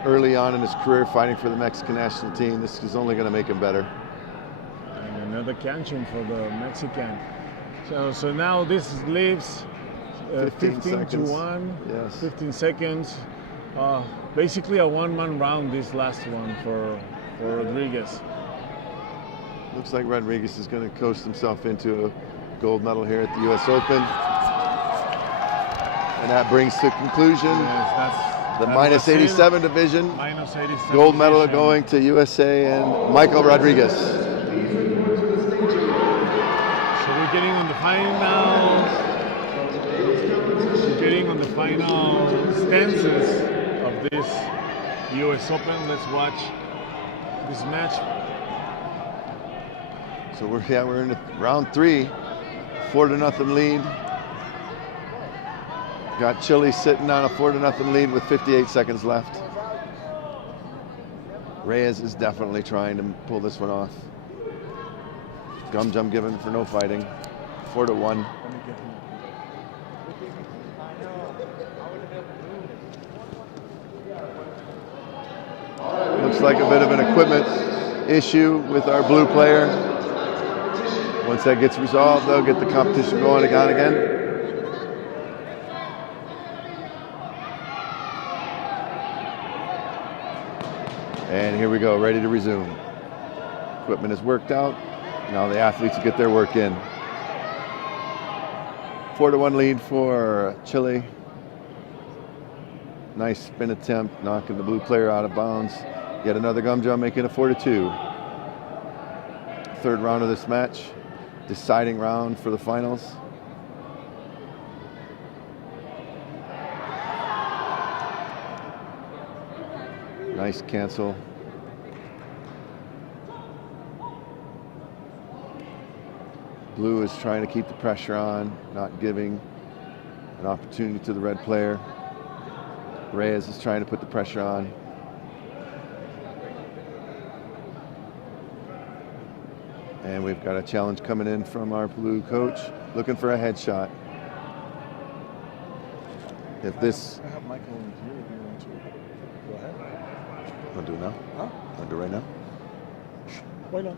early on in his career fighting for the Mexican national team. This is only going to make him better. And another canchon for the Mexican. So now this leaves 15-1. Yes. 15 seconds. Basically a one-man round, this last one for Rodriguez. Looks like Rodriguez is going to coast himself into a gold medal here at the U.S. Open. And that brings to conclusion Yes, the that minus was it. 87 division. Minus 87 Gold medal division. going to USA and Michael Rodriguez. So we're getting on the final. We're getting on the final stances of this U.S. Open. Let's watch this match. So we're in round 3, 4-0 lead. Got Chile sitting on a 4-0 lead with 58 seconds left. Reyes is definitely trying to pull this one off. Gum jump given for no fighting. 4-1. Looks like a bit of an equipment issue with our blue player. Once that gets resolved, they'll get the competition going again. And here we go, ready to resume. Equipment is worked out. Now the athletes will get their work in. 4-1 lead for Chile. Nice spin attempt, knocking the blue player out of bounds. Yet another gum jump, making it 4-2. Third round of this match. Deciding round for the finals. Nice cancel. Blue is trying to keep the pressure on, not giving an opportunity to the red player. Reyes is trying to put the pressure on. And we've got a challenge coming in from our blue coach, looking for a headshot. If this... I have Michael in here if you want to go ahead. Want to do it now? Huh? Want to do it right now? Why not?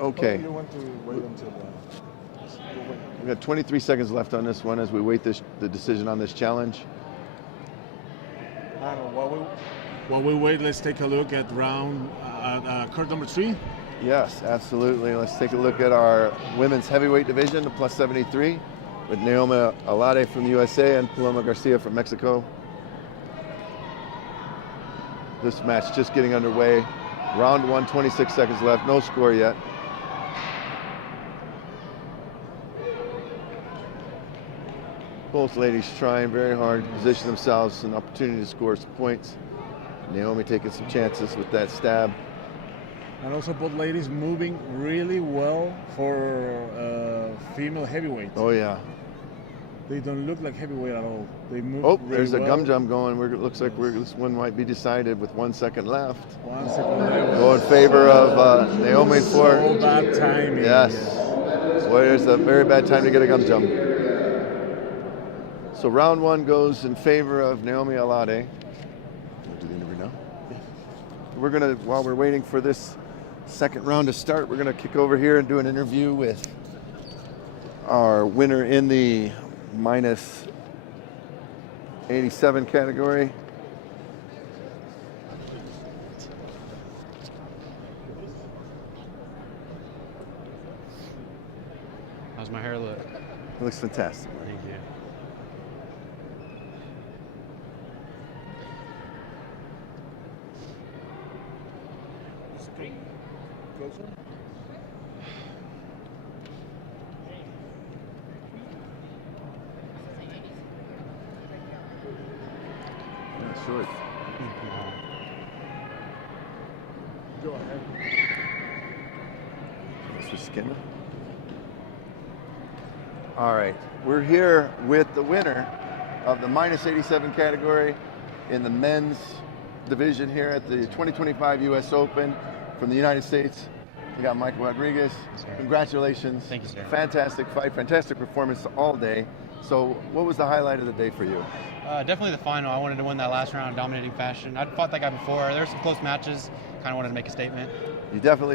Okay. Or you want to wait until We've got 23 seconds left on this one as we wait the decision on this challenge. I don't know. While we wait, let's take a look at court number 3. Yes, absolutely. Let's take a look at our women's heavyweight division, the plus 73, with Naomi Alade from the USA and Paloma Garcia from Mexico. This match just getting underway. Round 1, 26 seconds left, no score yet. Both ladies trying very hard to position themselves, an opportunity to score some points. Naomi taking some chances with that stab. And also both ladies moving really well for female heavyweight. Oh yeah. They don't look like heavyweight at all. They move. Oh, really there's a well. gum jump going. Looks like this one might be decided with 1 second left. 1 second left. Go in favor of Naomi for. So bad timing. Yes. Boy, there's a very bad time to get a gum jump. So round 1 goes in favor of Naomi Alade. Do the interview now? We're gonna, while we're waiting for this second round to start, we're gonna kick over here and do an interview with our winner in the minus 87 category. How's my hair look? It looks fantastic. Thank you. Closer. Short. Go ahead. Mr. Skinner. All right, we're here with the winner of the minus 87 category in the men's division here at the 2025 U.S. Open from the United States. We got Michael Rodriguez. Congratulations. Thank you, sir. Fantastic fight, fantastic performance all day. So what was the highlight of the day for you? Definitely the final. I wanted to win that last round in dominating fashion. I'd fought that guy before. There were some close matches. Kind of wanted to make a statement. You definitely